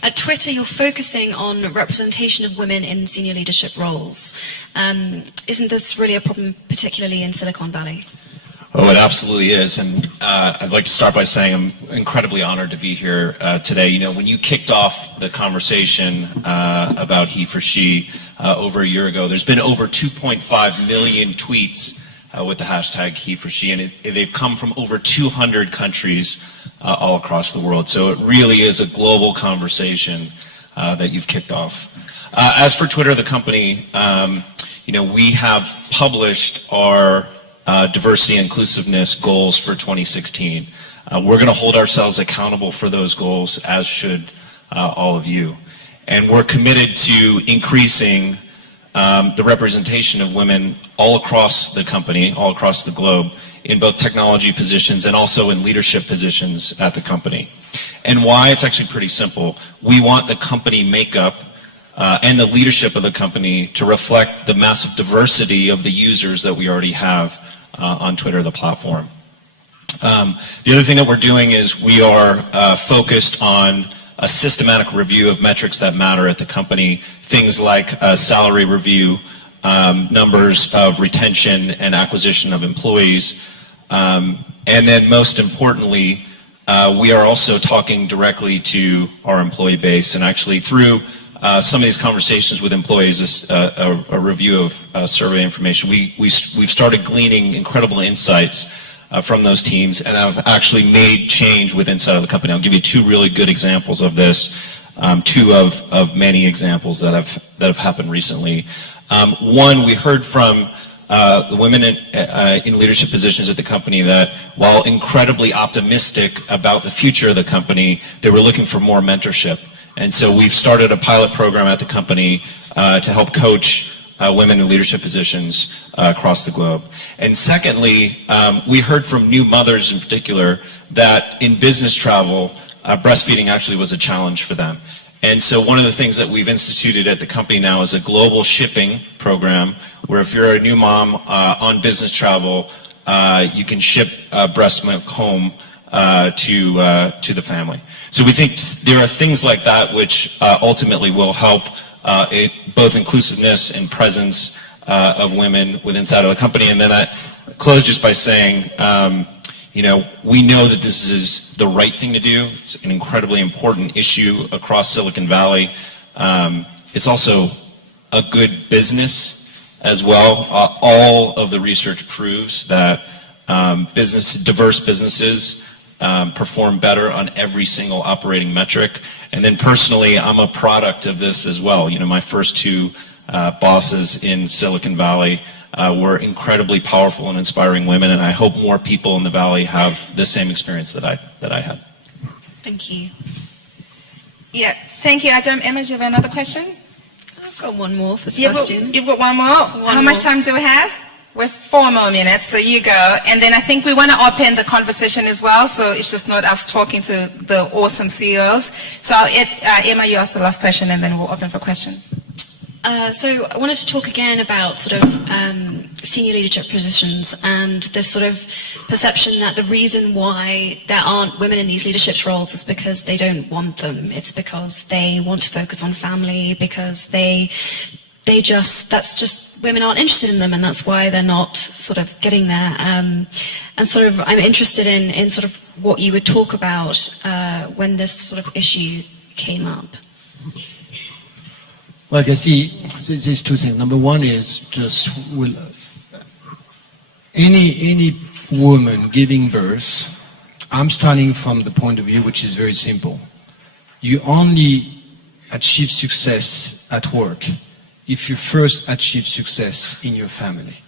At Twitter, you're focusing on representation of women in senior leadership roles. Isn't this really a problem, particularly in Silicon Valley? Oh, it absolutely is. And I'd like to start by saying I'm incredibly honored to be here today. You know, when you kicked off the conversation about he for she over a year ago, there's been over 2.5 million tweets with the hashtag he for she, and they've come from over 200 countries all across the world. So it really is a global conversation that you've kicked off. As for Twitter, the company, we have published our diversity and inclusiveness goals for 2016. We're going to hold ourselves accountable for those goals, as should all of you. And we're committed to increasing the representation of women all across the company, all across the globe, in both technology positions and also in leadership positions at the company. And why? It's actually pretty simple. We want the company makeup and the leadership of the company to reflect the massive diversity of the users that we already have on Twitter, the platform. The other thing that we're doing is we are focused on a systematic review of metrics that matter at the company, things like salary review, numbers of retention and acquisition of employees, and then most importantly, we are also talking directly to our employee base, and actually through some of these conversations with employees, a review of survey information, we've started gleaning incredible insights from those teams and have actually made change within inside of the company. I'll give you two really good examples of this, two of many examples that have happened recently. One, we heard from the women in leadership positions at the company that while incredibly optimistic about the future of the company, they were looking for more mentorship. And so we've started a pilot program at the company to help coach women in leadership positions across the globe. And secondly, we heard from new mothers in particular that in business travel, breastfeeding actually was a challenge for them. And so one of the things that we've instituted at the company now is a global shipping program where if you're a new mom on business travel, you can ship breast milk home to the family. So we think there are things like that which ultimately will help both inclusiveness and presence of women within inside of the company. And then I close just by saying, we know that this is the right thing to do. It's an incredibly important issue across Silicon Valley. It's also a good business as well. All of the research proves that diverse businesses perform better on every single operating metric. And then personally, I'm a product of this as well. My first two bosses in Silicon Valley were incredibly powerful and inspiring women, and I hope more people in the Valley have the same experience that I had. Thank you. Yeah, thank you, Adam. Emma, do you have another question? I've got one more for Sebastian. You've got one more? How much time do we have? We have 4 more minutes, so you go. And then I think we want to open the conversation as well, so it's just not us talking to the awesome CEOs. So Emma, you ask the last question, and then we'll open for questions. So I wanted to talk again about sort of senior leadership positions and this sort of perception that the reason why there aren't women in these leadership roles is because they don't want them. It's because they want to focus on family, because women aren't interested in them, and that's why they're not sort of getting there. And sort of I'm interested in sort of what you would talk about when this sort of issue came up. Well, I see there's two things. Number one is just any woman giving birth, I'm starting from the point of view which is very simple. You only achieve success at work if you first achieve success in your family.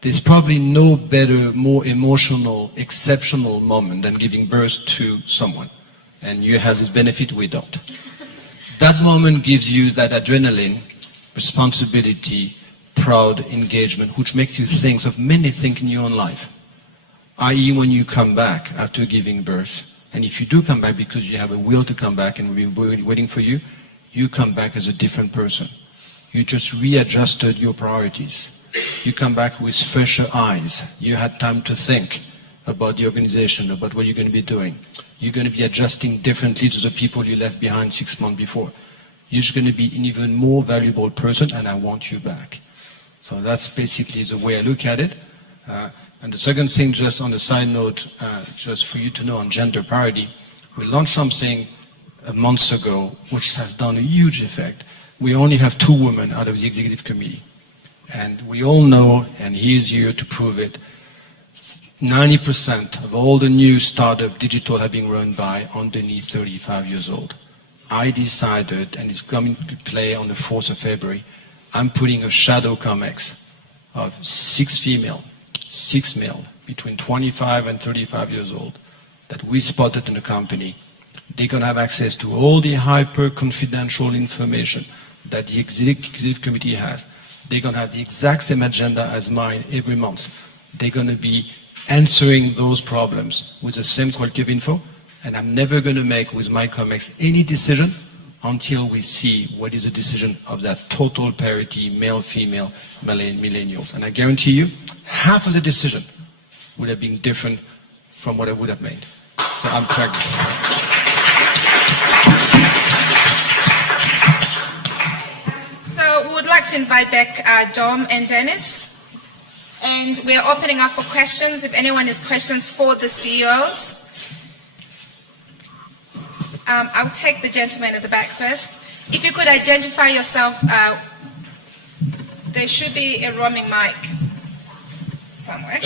There's probably no better, more emotional, exceptional moment than giving birth to someone. And you have this benefit, we don't. That moment gives you that adrenaline, responsibility, proud engagement, which makes you think of many things in your own life. I.e. when you come back after giving birth, and if you do come back because you have a will to come back and we've been waiting for you, you come back as a different person. You just readjusted your priorities. You come back with fresher eyes. You had time to think about the organization, about what you're going to be doing. You're going to be adjusting differently to the people you left behind 6 months before. You're just going to be an even more valuable person, and I want you back. So that's basically the way I look at it. And the second thing, just on a side note, just for you to know on gender parity, we launched something a month ago which has done a huge effect. We only have 2 women out of the executive committee. And we all know, and he's here to prove it, 90% of all the new startup digital have been run by underneath 35 years old. I decided, and it's coming to play on the 4th of February, I'm putting a shadow COMEX of 6 female, 6 male, between 25 and 35 years old, that we spotted in the company. They're going to have access to all the hyper-confidential information that the executive committee has. They're going to have the exact same agenda as mine every month. They're going to be answering those problems with the same quality of info, and I'm never going to make with my COMEX any decision until we see what is the decision of that total parity, male-female, millennials. And I guarantee you, half of the decision would have been different from what I would have made. So I'm pregnant. So we would like to invite back Dom and Dennis. And we're opening up for questions. If anyone has questions for the CEOs. I'll take the gentleman at the back first. If you could identify yourself, there should be a roaming mic somewhere.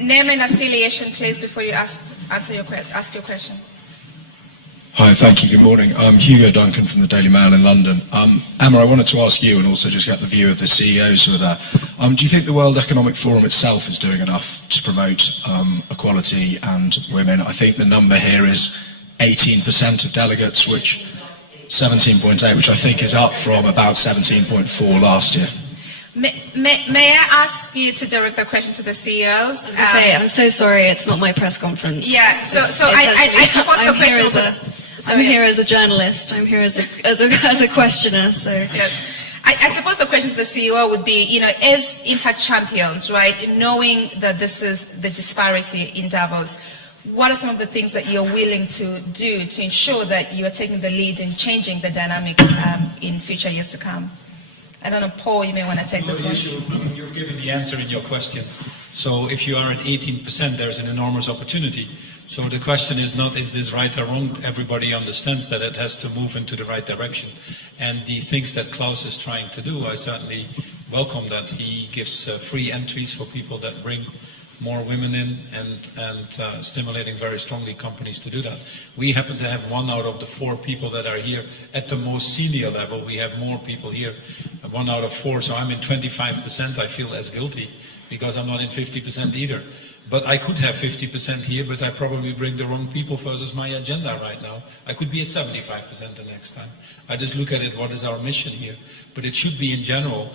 Name and affiliation, please, before you ask your question. Hi, thank you. Good morning. I'm Hugo Duncan from the Daily Mail in London. Emma, I wanted to ask you, and also just get the view of the CEOs who are there. Do you think the World Economic Forum itself is doing enough to promote equality and women? I think the number here is 18% of delegates, which 17.8, which I think is up from about 17.4 last year. May I ask you to direct the question to the CEOs? I'm so sorry, it's not my press conference. Yeah, so I suppose the question I'm here as a journalist. I'm here as a questioner. So yes, I suppose the question to the CEO would be, as impact champions, right? Knowing that this is the disparity in Davos, what are some of the things that you're willing to do to ensure that you are taking the lead in changing the dynamic in future years to come? I don't know, Paul, you may want to take this one. You're giving the answer in your question. So if you are at 18%, there's an enormous opportunity. So the question is not, is this right or wrong? Everybody understands that it has to move into the right direction. And the things that Klaus is trying to do, I certainly welcome that. He gives free entries for people that bring more women in and stimulating very strongly companies to do that. We happen to have 1 out of the 4 people that are here at the most senior level. We have more people here, 1 out of 4. So I'm in 25%. I feel as guilty because I'm not in 50% either. But I could have 50% here, but I probably bring the wrong people versus my agenda right now. I could be at 75% the next time. I just look at it, what is our mission here? But it should be in general,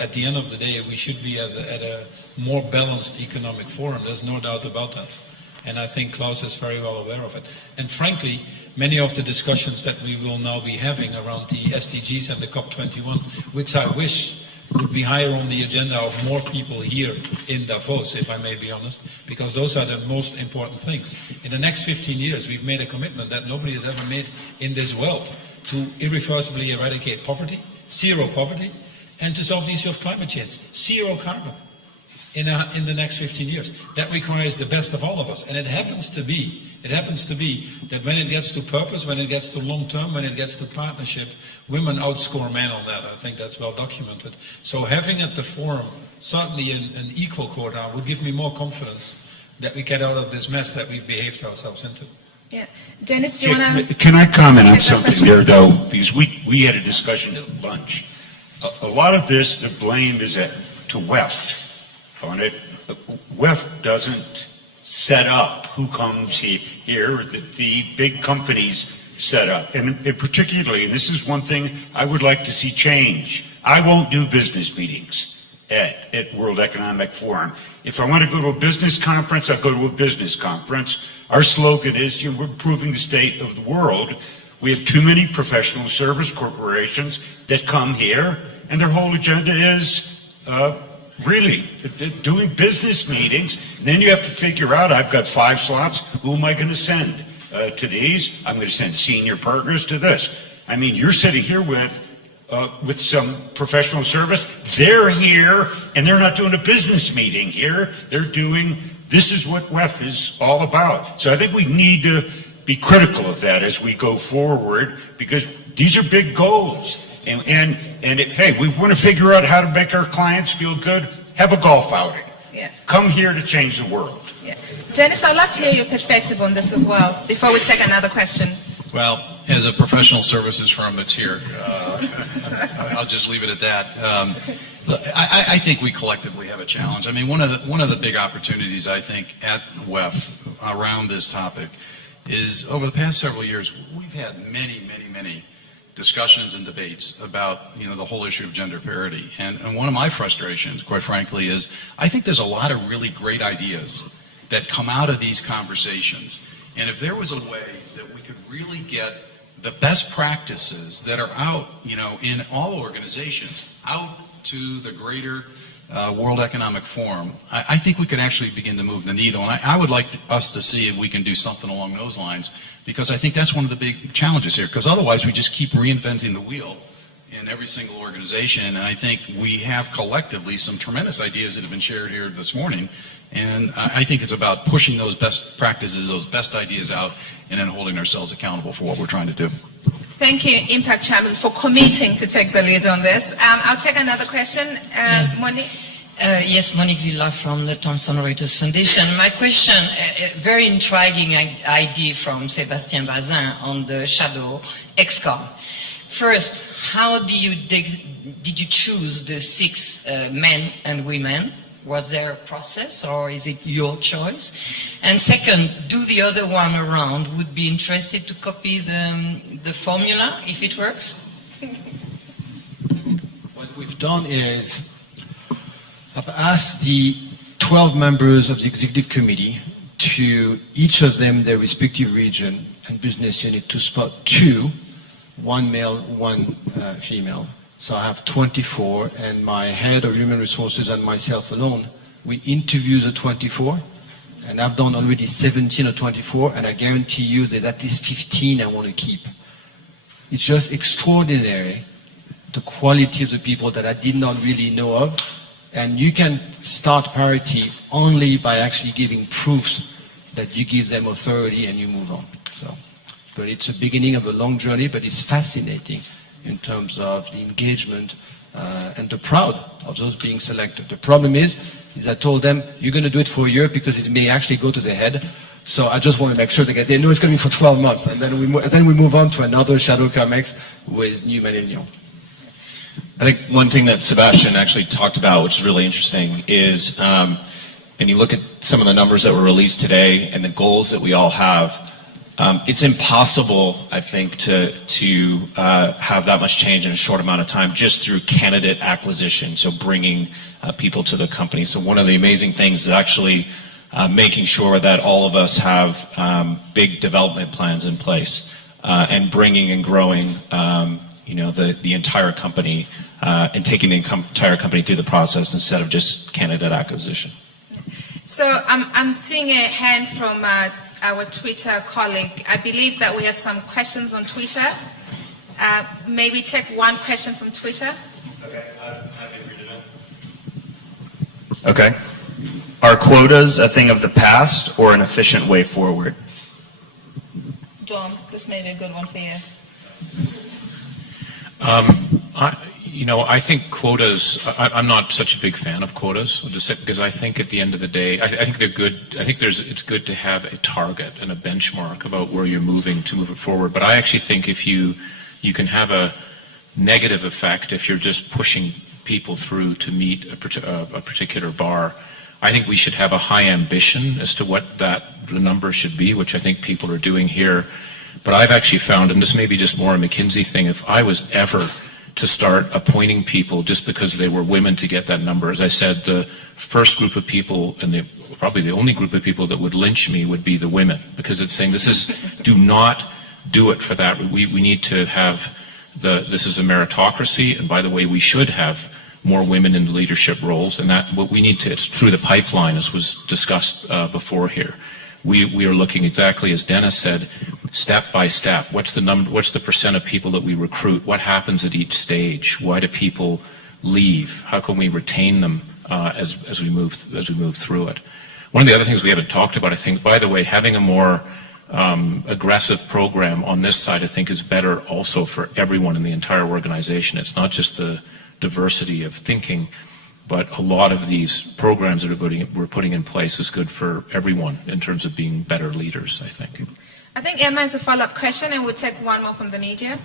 at the end of the day, we should be at a more balanced economic forum. There's no doubt about that. And I think Klaus is very well aware of it. And frankly, many of the discussions that we will now be having around the SDGs and the COP21, which I wish would be higher on the agenda of more people here in Davos, if I may be honest, because those are the most important things. In the next 15 years, we've made a commitment that nobody has ever made in this world to irreversibly eradicate poverty, zero poverty, and to solve the issue of climate change, zero carbon in the next 15 years. That requires the best of all of us. And it happens to be that when it gets to purpose, when it gets to long term, when it gets to partnership, women outscore men on that. I think that's well documented. So having at the forum certainly an equal quota would give me more confidence that we get out of this mess that we've behaved ourselves into. Yeah. Dennis, do you want to... Can I comment on something there, though? Because we had a discussion at lunch. A lot of this, the blame is to WEF on it. WEF doesn't set up who comes here, the big companies set up. And particularly, and this is one thing I would like to see change, I won't do business meetings at World Economic Forum. If I want to go to a business conference, I'll go to a business conference. Our slogan is, we're improving the state of the world. We have too many professional service corporations that come here, and their whole agenda is really doing business meetings. And then you have to figure out, I've got 5 slots, who am I going to send to these? I'm going to send senior partners to this. I mean, you're sitting here with some professional service. They're here, and they're not doing a business meeting here. They're doing, this is what WEF is all about. So I think we need to be critical of that as we go forward, because these are big goals. And hey, we want to figure out how to make our clients feel good. Have a golf outing. Yeah. Come here to change the world. Yeah. Dennis, I'd love to hear your perspective on this as well, before we take another question. Well, as a professional services firm that's here, I'll just leave it at that. I think we collectively have a challenge. I mean, one of the big opportunities, I think, at WEF around this topic is over the past several years, we've had many discussions and debates about, the whole issue of gender parity. And one of my frustrations, quite frankly, is I think there's a lot of really great ideas that come out of these conversations. And if there was a way that we could really get the best practices that are out, in all organizations, out to the greater World Economic Forum, I think we could actually begin to move the needle. And I would like us to see if we can do something along those lines, because I think that's one of the big challenges here, because otherwise we just keep reinventing the wheel in every single organization. And I think we have collectively some tremendous ideas that have been shared here this morning. And I think it's about pushing those best practices, those best ideas out, and then holding ourselves accountable for what we're trying to do. Thank you, Impact Champions, for committing to take the lead on this. I'll take another question. Monique? Yes, Monique Villa from the Thomson Reuters Foundation. My question, a very intriguing idea from Sébastien Bazin on the shadow ExCom. First, how did you choose the 6 men and women? Was there a process, or is it your choice? And second, do the other one around would be interested to copy the formula if it works? What we've done is I've asked the 12 members of the executive committee to each of them their respective region and business unit to spot 2, 1 male, 1 female. So I have 24, and my head of human resources and myself alone, we interview the 24, and I've done already 17 or 24, and I guarantee you that at least 15 I want to keep. It's just extraordinary, the quality of the people that I did not really know of, and you can start Parity only by actually giving proofs that you give them authority and you move on. So, but it's a beginning of a long journey, but it's fascinating in terms of the engagement and the proud of those being selected. The problem is I told them, you're going to do it for a year because it may actually go to their head. So I just want to make sure that they know it's going to be for 12 months. And then we move on to another Shadow COMEX with New Millennium. I think one thing that Sebastian actually talked about, which is really interesting, is, and you look at some of the numbers that were released today and the goals that we all have, it's impossible, I think, to have that much change in a short amount of time just through candidate acquisition, so bringing people to the company. So one of the amazing things is actually making sure that all of us have big development plans in place and bringing and growing the entire company and taking the entire company through the process instead of just candidate acquisition. So I'm seeing a hand from our Twitter colleague. I believe that we have some questions on Twitter. May we take one question from Twitter? Okay, I can read it out. Okay. Are quotas a thing of the past or an efficient way forward? Dom, this may be a good one for you. I think quotas, I'm not such a big fan of quotas, because I think at the end of the day, I think they're good. I think it's good to have a target and a benchmark about where you're moving to move it forward. But I actually think if you can have a negative effect if you're just pushing people through to meet a particular bar. I think we should have a high ambition as to what the number should be, which I think people are doing here. But I've actually found, and this may be just more a McKinsey thing, if I was ever to start appointing people just because they were women to get that number, as I said, the first group of people, and probably the only group of people that would lynch me would be the women, because it's saying do not do it for that. We need to have this is a meritocracy, and by the way, we should have more women in leadership roles, and that what we need to, it's through the pipeline, as was discussed before here. We are looking exactly as Dennis said, step by step. What's the number? What's the percent of people that we recruit? What happens at each stage? Why do people leave? How can we retain them as we move through it? One of the other things we haven't talked about, I think, by the way, having a more aggressive program on this side, I think, is better also for everyone in the entire organization. It's not just the diversity of thinking, but a lot of these programs that we're putting in place is good for everyone in terms of being better leaders, I think. I think Emma has a follow-up question, and we'll take one more from the media.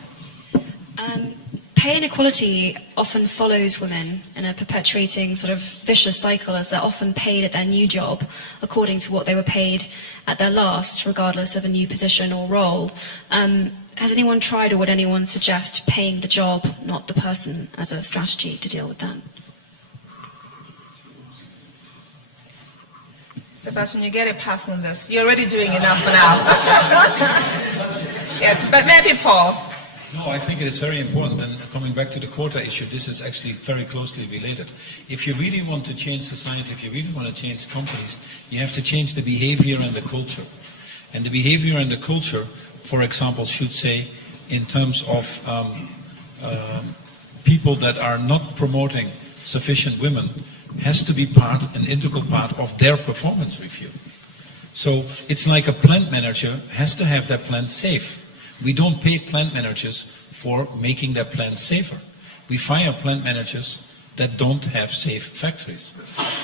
Pay inequality often follows women in a perpetuating sort of vicious cycle, as they're often paid at their new job according to what they were paid at their last, regardless of a new position or role. Has anyone tried, or would anyone suggest paying the job, not the person, as a strategy to deal with that? Sebastian, you get a pass on this. You're already doing enough for now. Yes, but maybe Paul. No, I think it is very important, and coming back to the quota issue, this is actually very closely related. If you really want to change society, if you really want to change companies, you have to change the behavior and the culture. And the behavior and the culture, for example, should say, in terms of people that are not promoting sufficient women, has to be an integral part of their performance review. So it's like a plant manager has to have that plant safe. We don't pay plant managers for making their plants safer. We fire plant managers that don't have safe factories.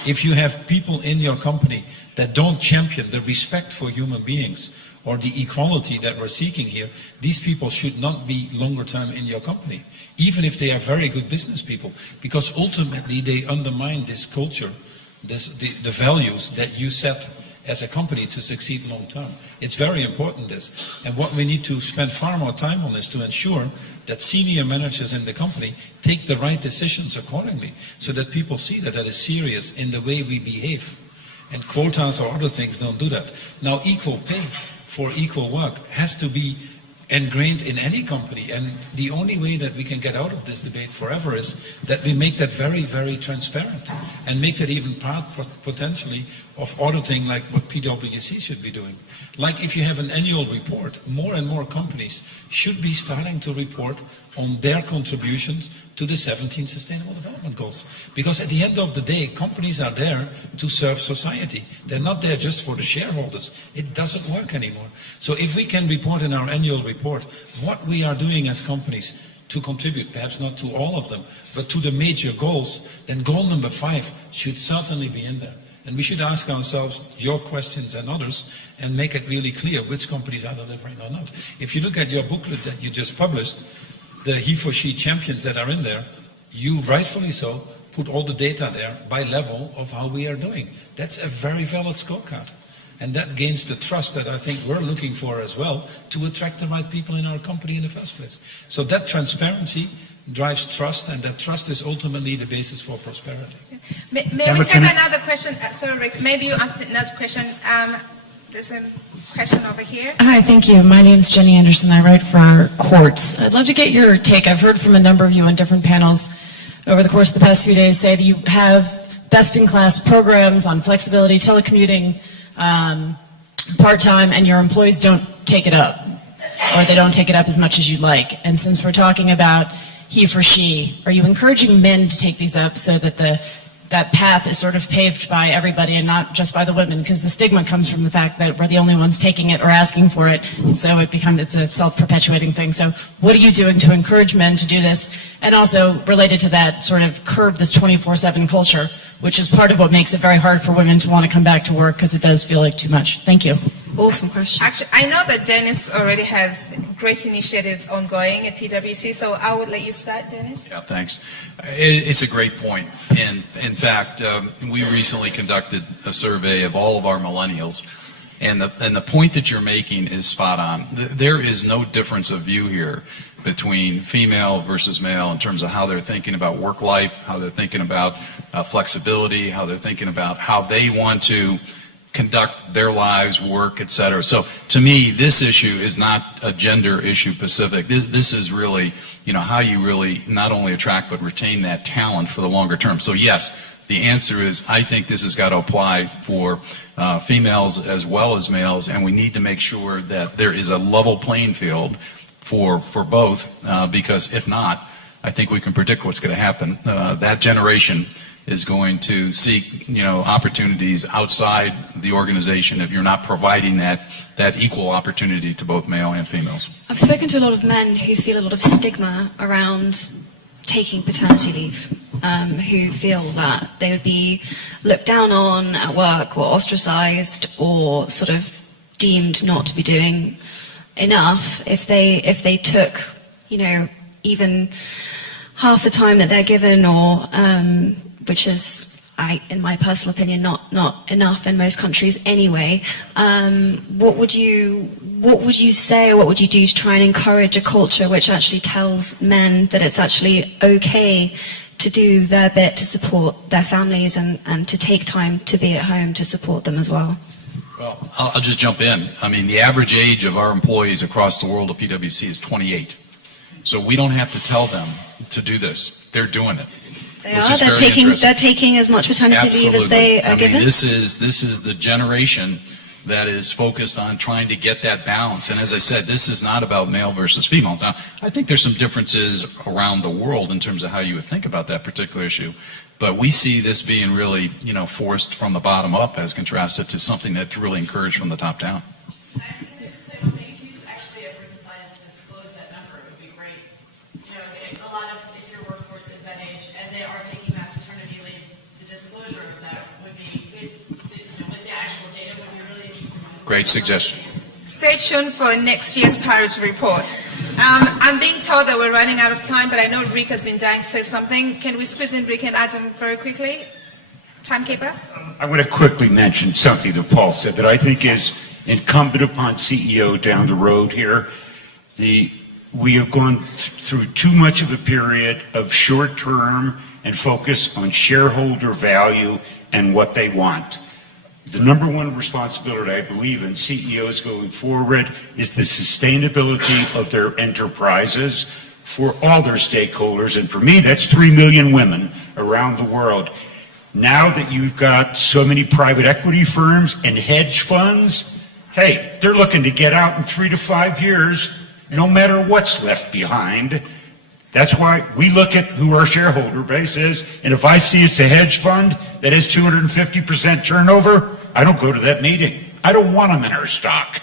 If you have people in your company that don't champion the respect for human beings or the equality that we're seeking here, these people should not be longer term in your company, even if they are very good business people, because ultimately they undermine this culture, the values that you set as a company to succeed long term. It's very important, this. And what we need to spend far more time on is to ensure that senior managers in the company take the right decisions accordingly, so that people see that that is serious in the way we behave. And quotas or other things don't do that. Now, equal pay for equal work has to be ingrained in any company, and the only way that we can get out of this debate forever is that we make that very, very transparent and make it even part potentially of auditing, like what PwC should be doing. Like if you have an annual report, more and more companies should be starting to report on their contributions to the 17 Sustainable Development Goals. Because at the end of the day, companies are there to serve society. They're not there just for the shareholders. It doesn't work anymore. So if we can report in our annual report what we are doing as companies to contribute, perhaps not to all of them, but to the major goals, then goal number 5 should certainly be in there. And we should ask ourselves your questions and others and make it really clear which companies are delivering or not. If you look at your booklet that you just published, the HEFORSHE champions that are in there, you rightfully so put all the data there by level of how we are doing. That's a very valid scorecard. And that gains the trust that I think we're looking for as well to attract the right people in our company in the first place. So that transparency drives trust, and that trust is ultimately the basis for prosperity. May we take another question? Sorry, Rick, maybe you asked another question. There's a question over here. Hi, thank you. My name's Jenny Anderson. I write for our courts. I'd love to get your take. I've heard from a number of you on different panels over the course of the past few days say that you have best-in-class programs on flexibility, telecommuting, part-time, and your employees don't take it up, or they don't take it up as much as you'd like. And since we're talking about he for she, are you encouraging men to take these up so that that path is sort of paved by everybody and not just by the women? Because the stigma comes from the fact that we're the only ones taking it or asking for it, and so it's a self-perpetuating thing. So what are you doing to encourage men to do this? And also, related to that, sort of curb this 24/7 culture, which is part of what makes it very hard for women to want to come back to work, because it does feel like too much. Thank you. Awesome question. Actually, I know that Dennis already has great initiatives ongoing at PwC, so I would let you start, Dennis. Yeah, thanks. It's a great point. And in fact, we recently conducted a survey of all of our millennials, and the point that you're making is spot on. There is no difference of view here between female versus male in terms of how they're thinking about work life, how they're thinking about flexibility, how they're thinking about how they want to conduct their lives, work, etc. So to me, this issue is not a gender issue specific. This is really, how you really not only attract but retain that talent for the longer term. So yes, the answer is I think this has got to apply for females as well as males, and we need to make sure that there is a level playing field for both, because if not, I think we can predict what's going to happen. That generation is going to seek, opportunities outside the organization if you're not providing that equal opportunity to both male and females. I've spoken to a lot of men who feel a lot of stigma around taking paternity leave, who feel that they would be looked down on at work or ostracized or sort of deemed not to be doing enough if they took, even half the time that they're given, or which is, in my personal opinion, not enough in most countries anyway. What would you say, or what would you do to try and encourage a culture which actually tells men that it's actually okay to do their bit to support their families and to take time to be at home to support them as well? Well, I'll just jump in. I mean, the average age of our employees across the world of PwC is 28. So we don't have to tell them to do this. They're doing it. They are. They're taking as much maternity leave as they are given. This is the generation that is focused on trying to get that balance. And as I said, this is not about male versus female. Now, I think there's some differences around the world in terms of how you would think about that particular issue. But we see this being really, forced from the bottom up as contrasted to something that's really encouraged from the top down. A lot of, if your workforce is that age and they are taking Great suggestion. Stay tuned for next year's Parity report. I'm being told that we're running out of time, but I know Rick has been dying to say something. Can we squeeze in Rick and Adam very quickly? Timekeeper? I want to quickly mention something that Paul said that I think is incumbent upon CEO down the road here. We have gone through too much of a period of short-term and focus on shareholder value and what they want. The number one responsibility, I believe, in CEOs going forward is the sustainability of their enterprises for all their stakeholders. And for me, that's 3 million women around the world. Now that you've got so many private equity firms and hedge funds, hey, they're looking to get out in 3 to 5 years, no matter what's left behind. That's why we look at who our shareholder base is, and if I see it's a hedge fund that has 250% turnover, I don't go to that meeting. I don't want them in our stock.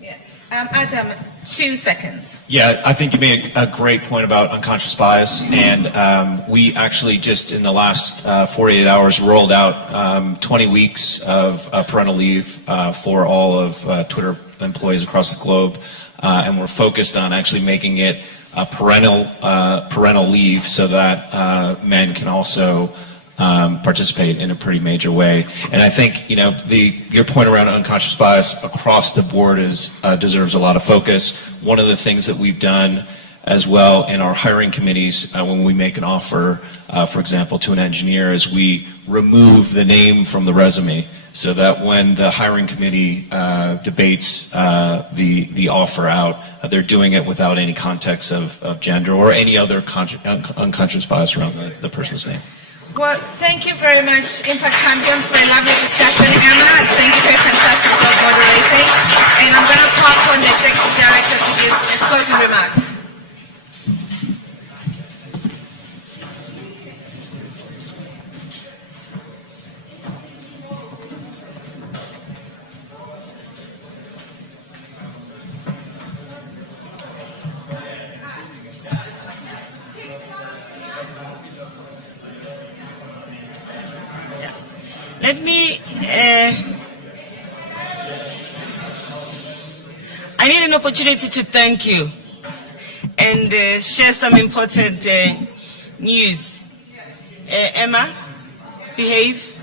Yeah. Adam, 2 seconds. Yeah, I think you made a great point about unconscious bias, and we actually just in the last 48 hours rolled out 20 weeks of parental leave for all of Twitter employees across the globe, and we're focused on actually making it a parental leave so that men can also participate in a pretty major way. And I think your point around unconscious bias across the board deserves a lot of focus. One of the things that we've done as well in our hiring committees when we make an offer, for example, to an engineer, is we remove the name from the resume, so that when the hiring committee debates the offer out, they're doing it without any context of gender or any other unconscious bias around the person's name. Well, thank you very much, Impact Champions, for a lovely discussion. Emma, thank you for a fantastic job moderating. And I'm going to call upon the Executive Director to give closing remarks. Let me, I need an opportunity to thank you and share some important news. Emma, behave.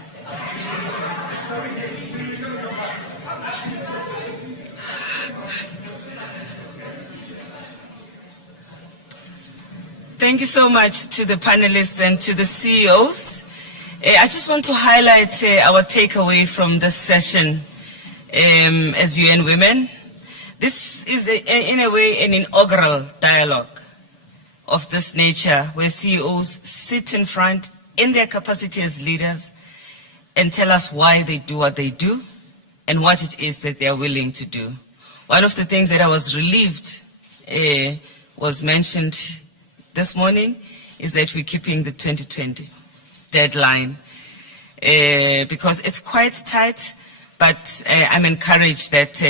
Thank you so much to the panelists and to the CEOs. I just want to highlight our takeaway from this session as UN Women. This is, in a way, an inaugural dialogue of this nature where CEOs sit in front in their capacity as leaders and tell us why they do what they do and what it is that they are willing to do. One of the things that I was relieved was mentioned this morning is that we're keeping the 2020 deadline because it's quite tight, but I'm encouraged that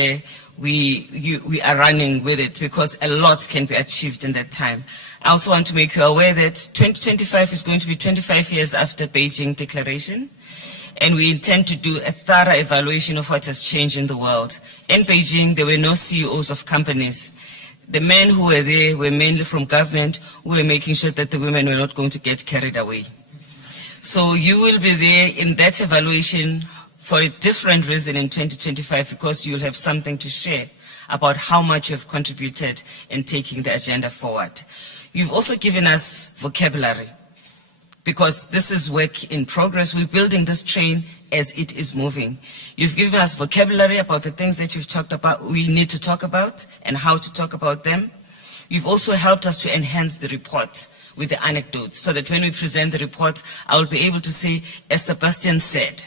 we are running with it because a lot can be achieved in that time. I also want to make you aware that 2025 is going to be 25 years after Beijing Declaration, and we intend to do a thorough evaluation of what has changed in the world. In Beijing, there were no CEOs of companies. The men who were there were mainly from government who were making sure that the women were not going to get carried away. So you will be there in that evaluation for a different reason in 2025 because you'll have something to share about how much you have contributed in taking the agenda forward. You've also given us vocabulary because this is work in progress. We're building this train as it is moving. You've given us vocabulary about the things that you've talked about, we need to talk about and how to talk about them. You've also helped us to enhance the report with the anecdotes so that when we present the report, I will be able to say, as Sebastian said.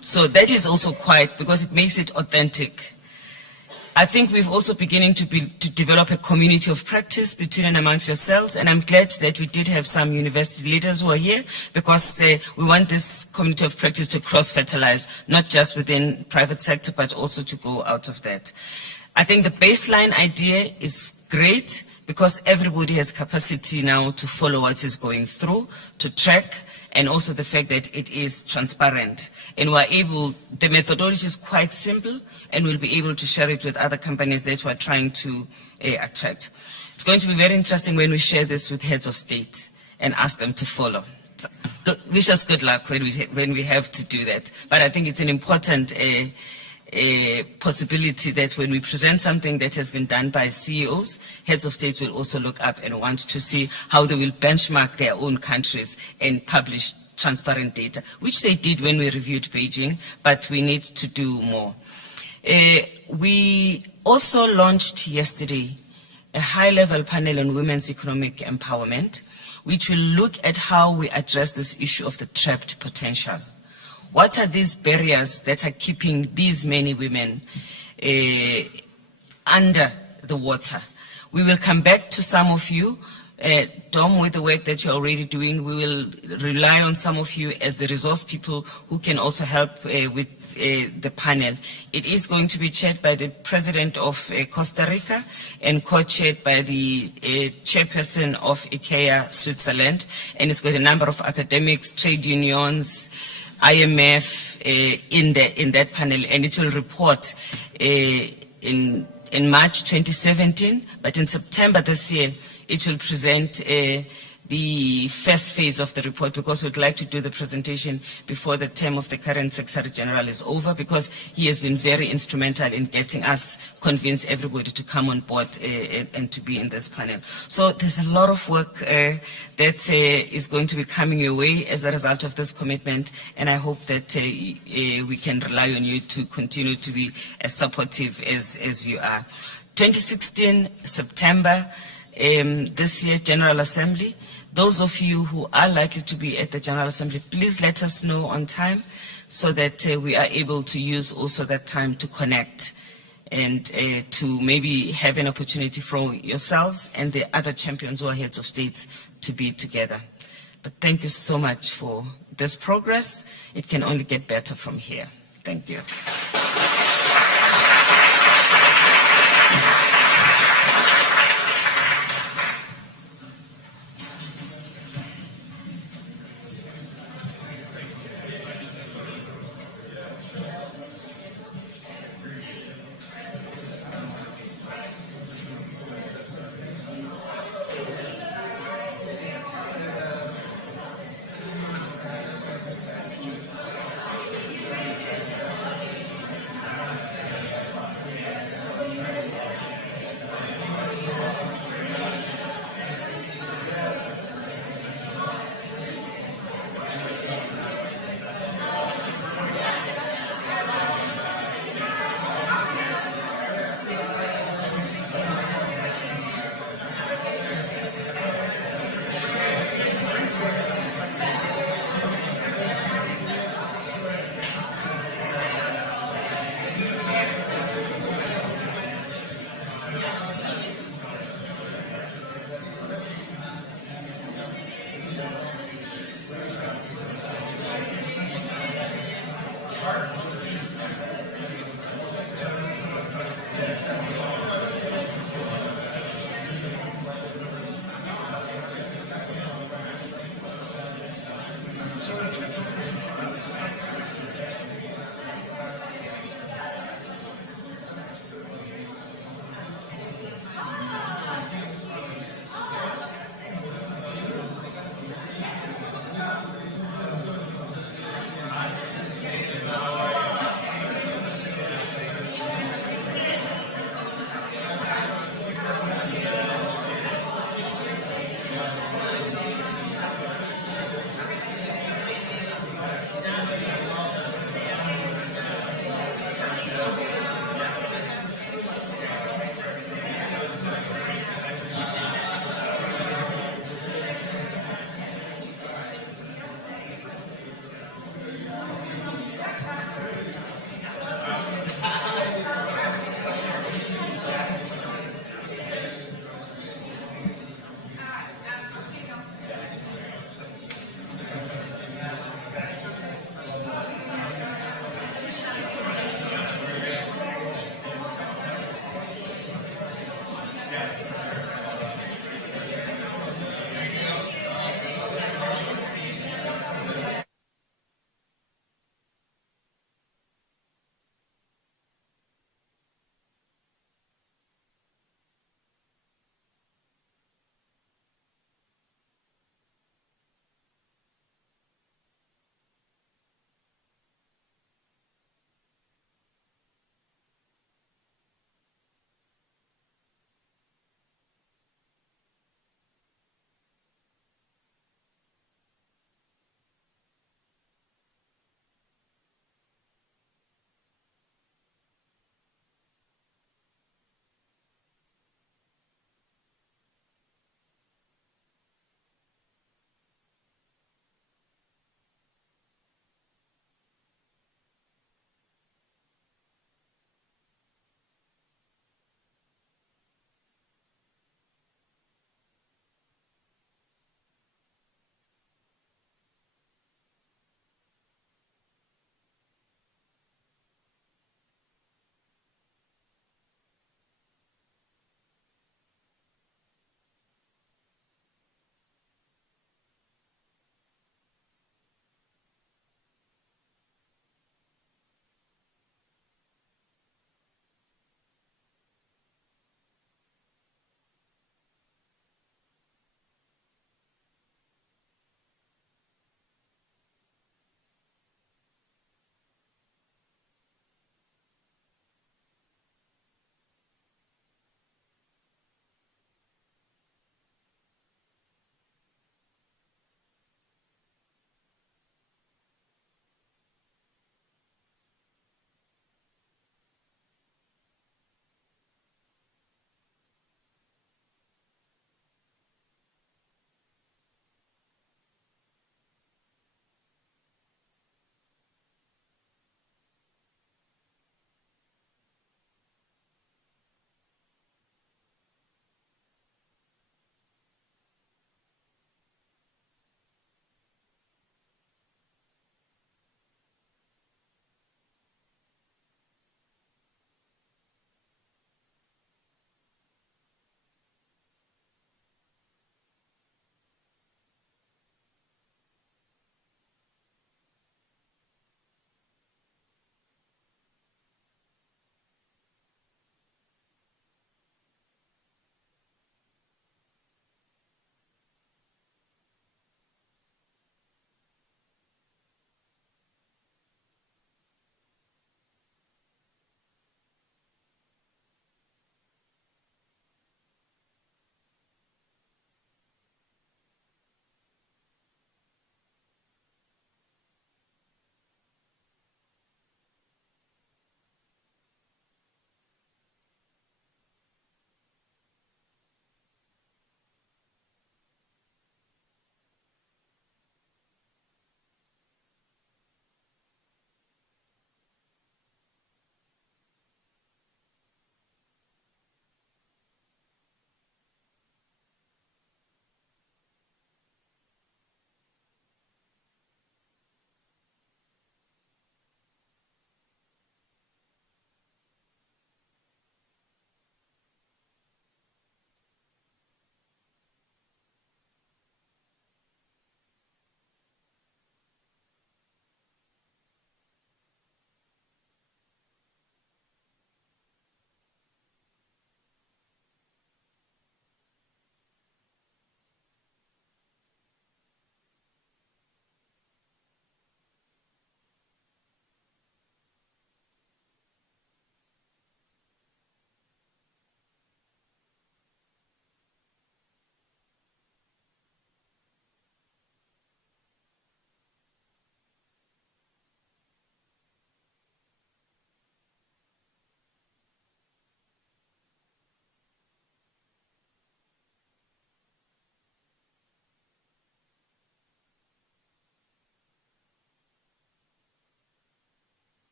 So that is also quite, because it makes it authentic. I think we've also beginning to develop a community of practice between and amongst yourselves, and I'm glad that we did have some university leaders who are here because we want this community of practice to cross-fertilize, not just within private sector, but also to go out of that. I think the baseline idea is great because everybody has capacity now to follow what is going through, to track, and also the fact that it is transparent. And the methodology is quite simple, and we'll be able to share it with other companies that we're trying to attract. It's going to be very interesting when we share this with heads of state and ask them to follow. So, wish us good luck when we have to do that. But I think it's an important possibility that when we present something that has been done by CEOs, heads of state will also look up and want to see how they will benchmark their own countries and publish transparent data, which they did when we reviewed Beijing, but we need to do more. We also launched yesterday a high-level panel on women's economic empowerment, which will look at how we address this issue of the trapped potential. What are these barriers that are keeping these many women under the water? We will come back to some of you. Dom, with the work that you're already doing, we will rely on some of you as the resource people who can also help with the panel. It is going to be chaired by the President of Costa Rica and co-chaired by the chairperson of IKEA Switzerland, and it's got a number of academics, trade unions, IMF in that panel, and it will report in March 2017, but in September this year it will present the first phase of the report, because we'd like to do the presentation before the term of the current Secretary General is over, because he has been very instrumental in getting us convince everybody to come on board and to be in this panel. So there's a lot of work that is going to be coming your way as a result of this commitment, and I hope that we can rely on you to continue to be as supportive as you are. 2016, September, this year, General Assembly. Those of you who are likely to be at the General Assembly, please let us know on time so that we are able to use also that time to connect and to maybe have an opportunity for yourselves and the other champions who are heads of states to be together. But thank you so much for this progress. It can only get better from here. Thank you.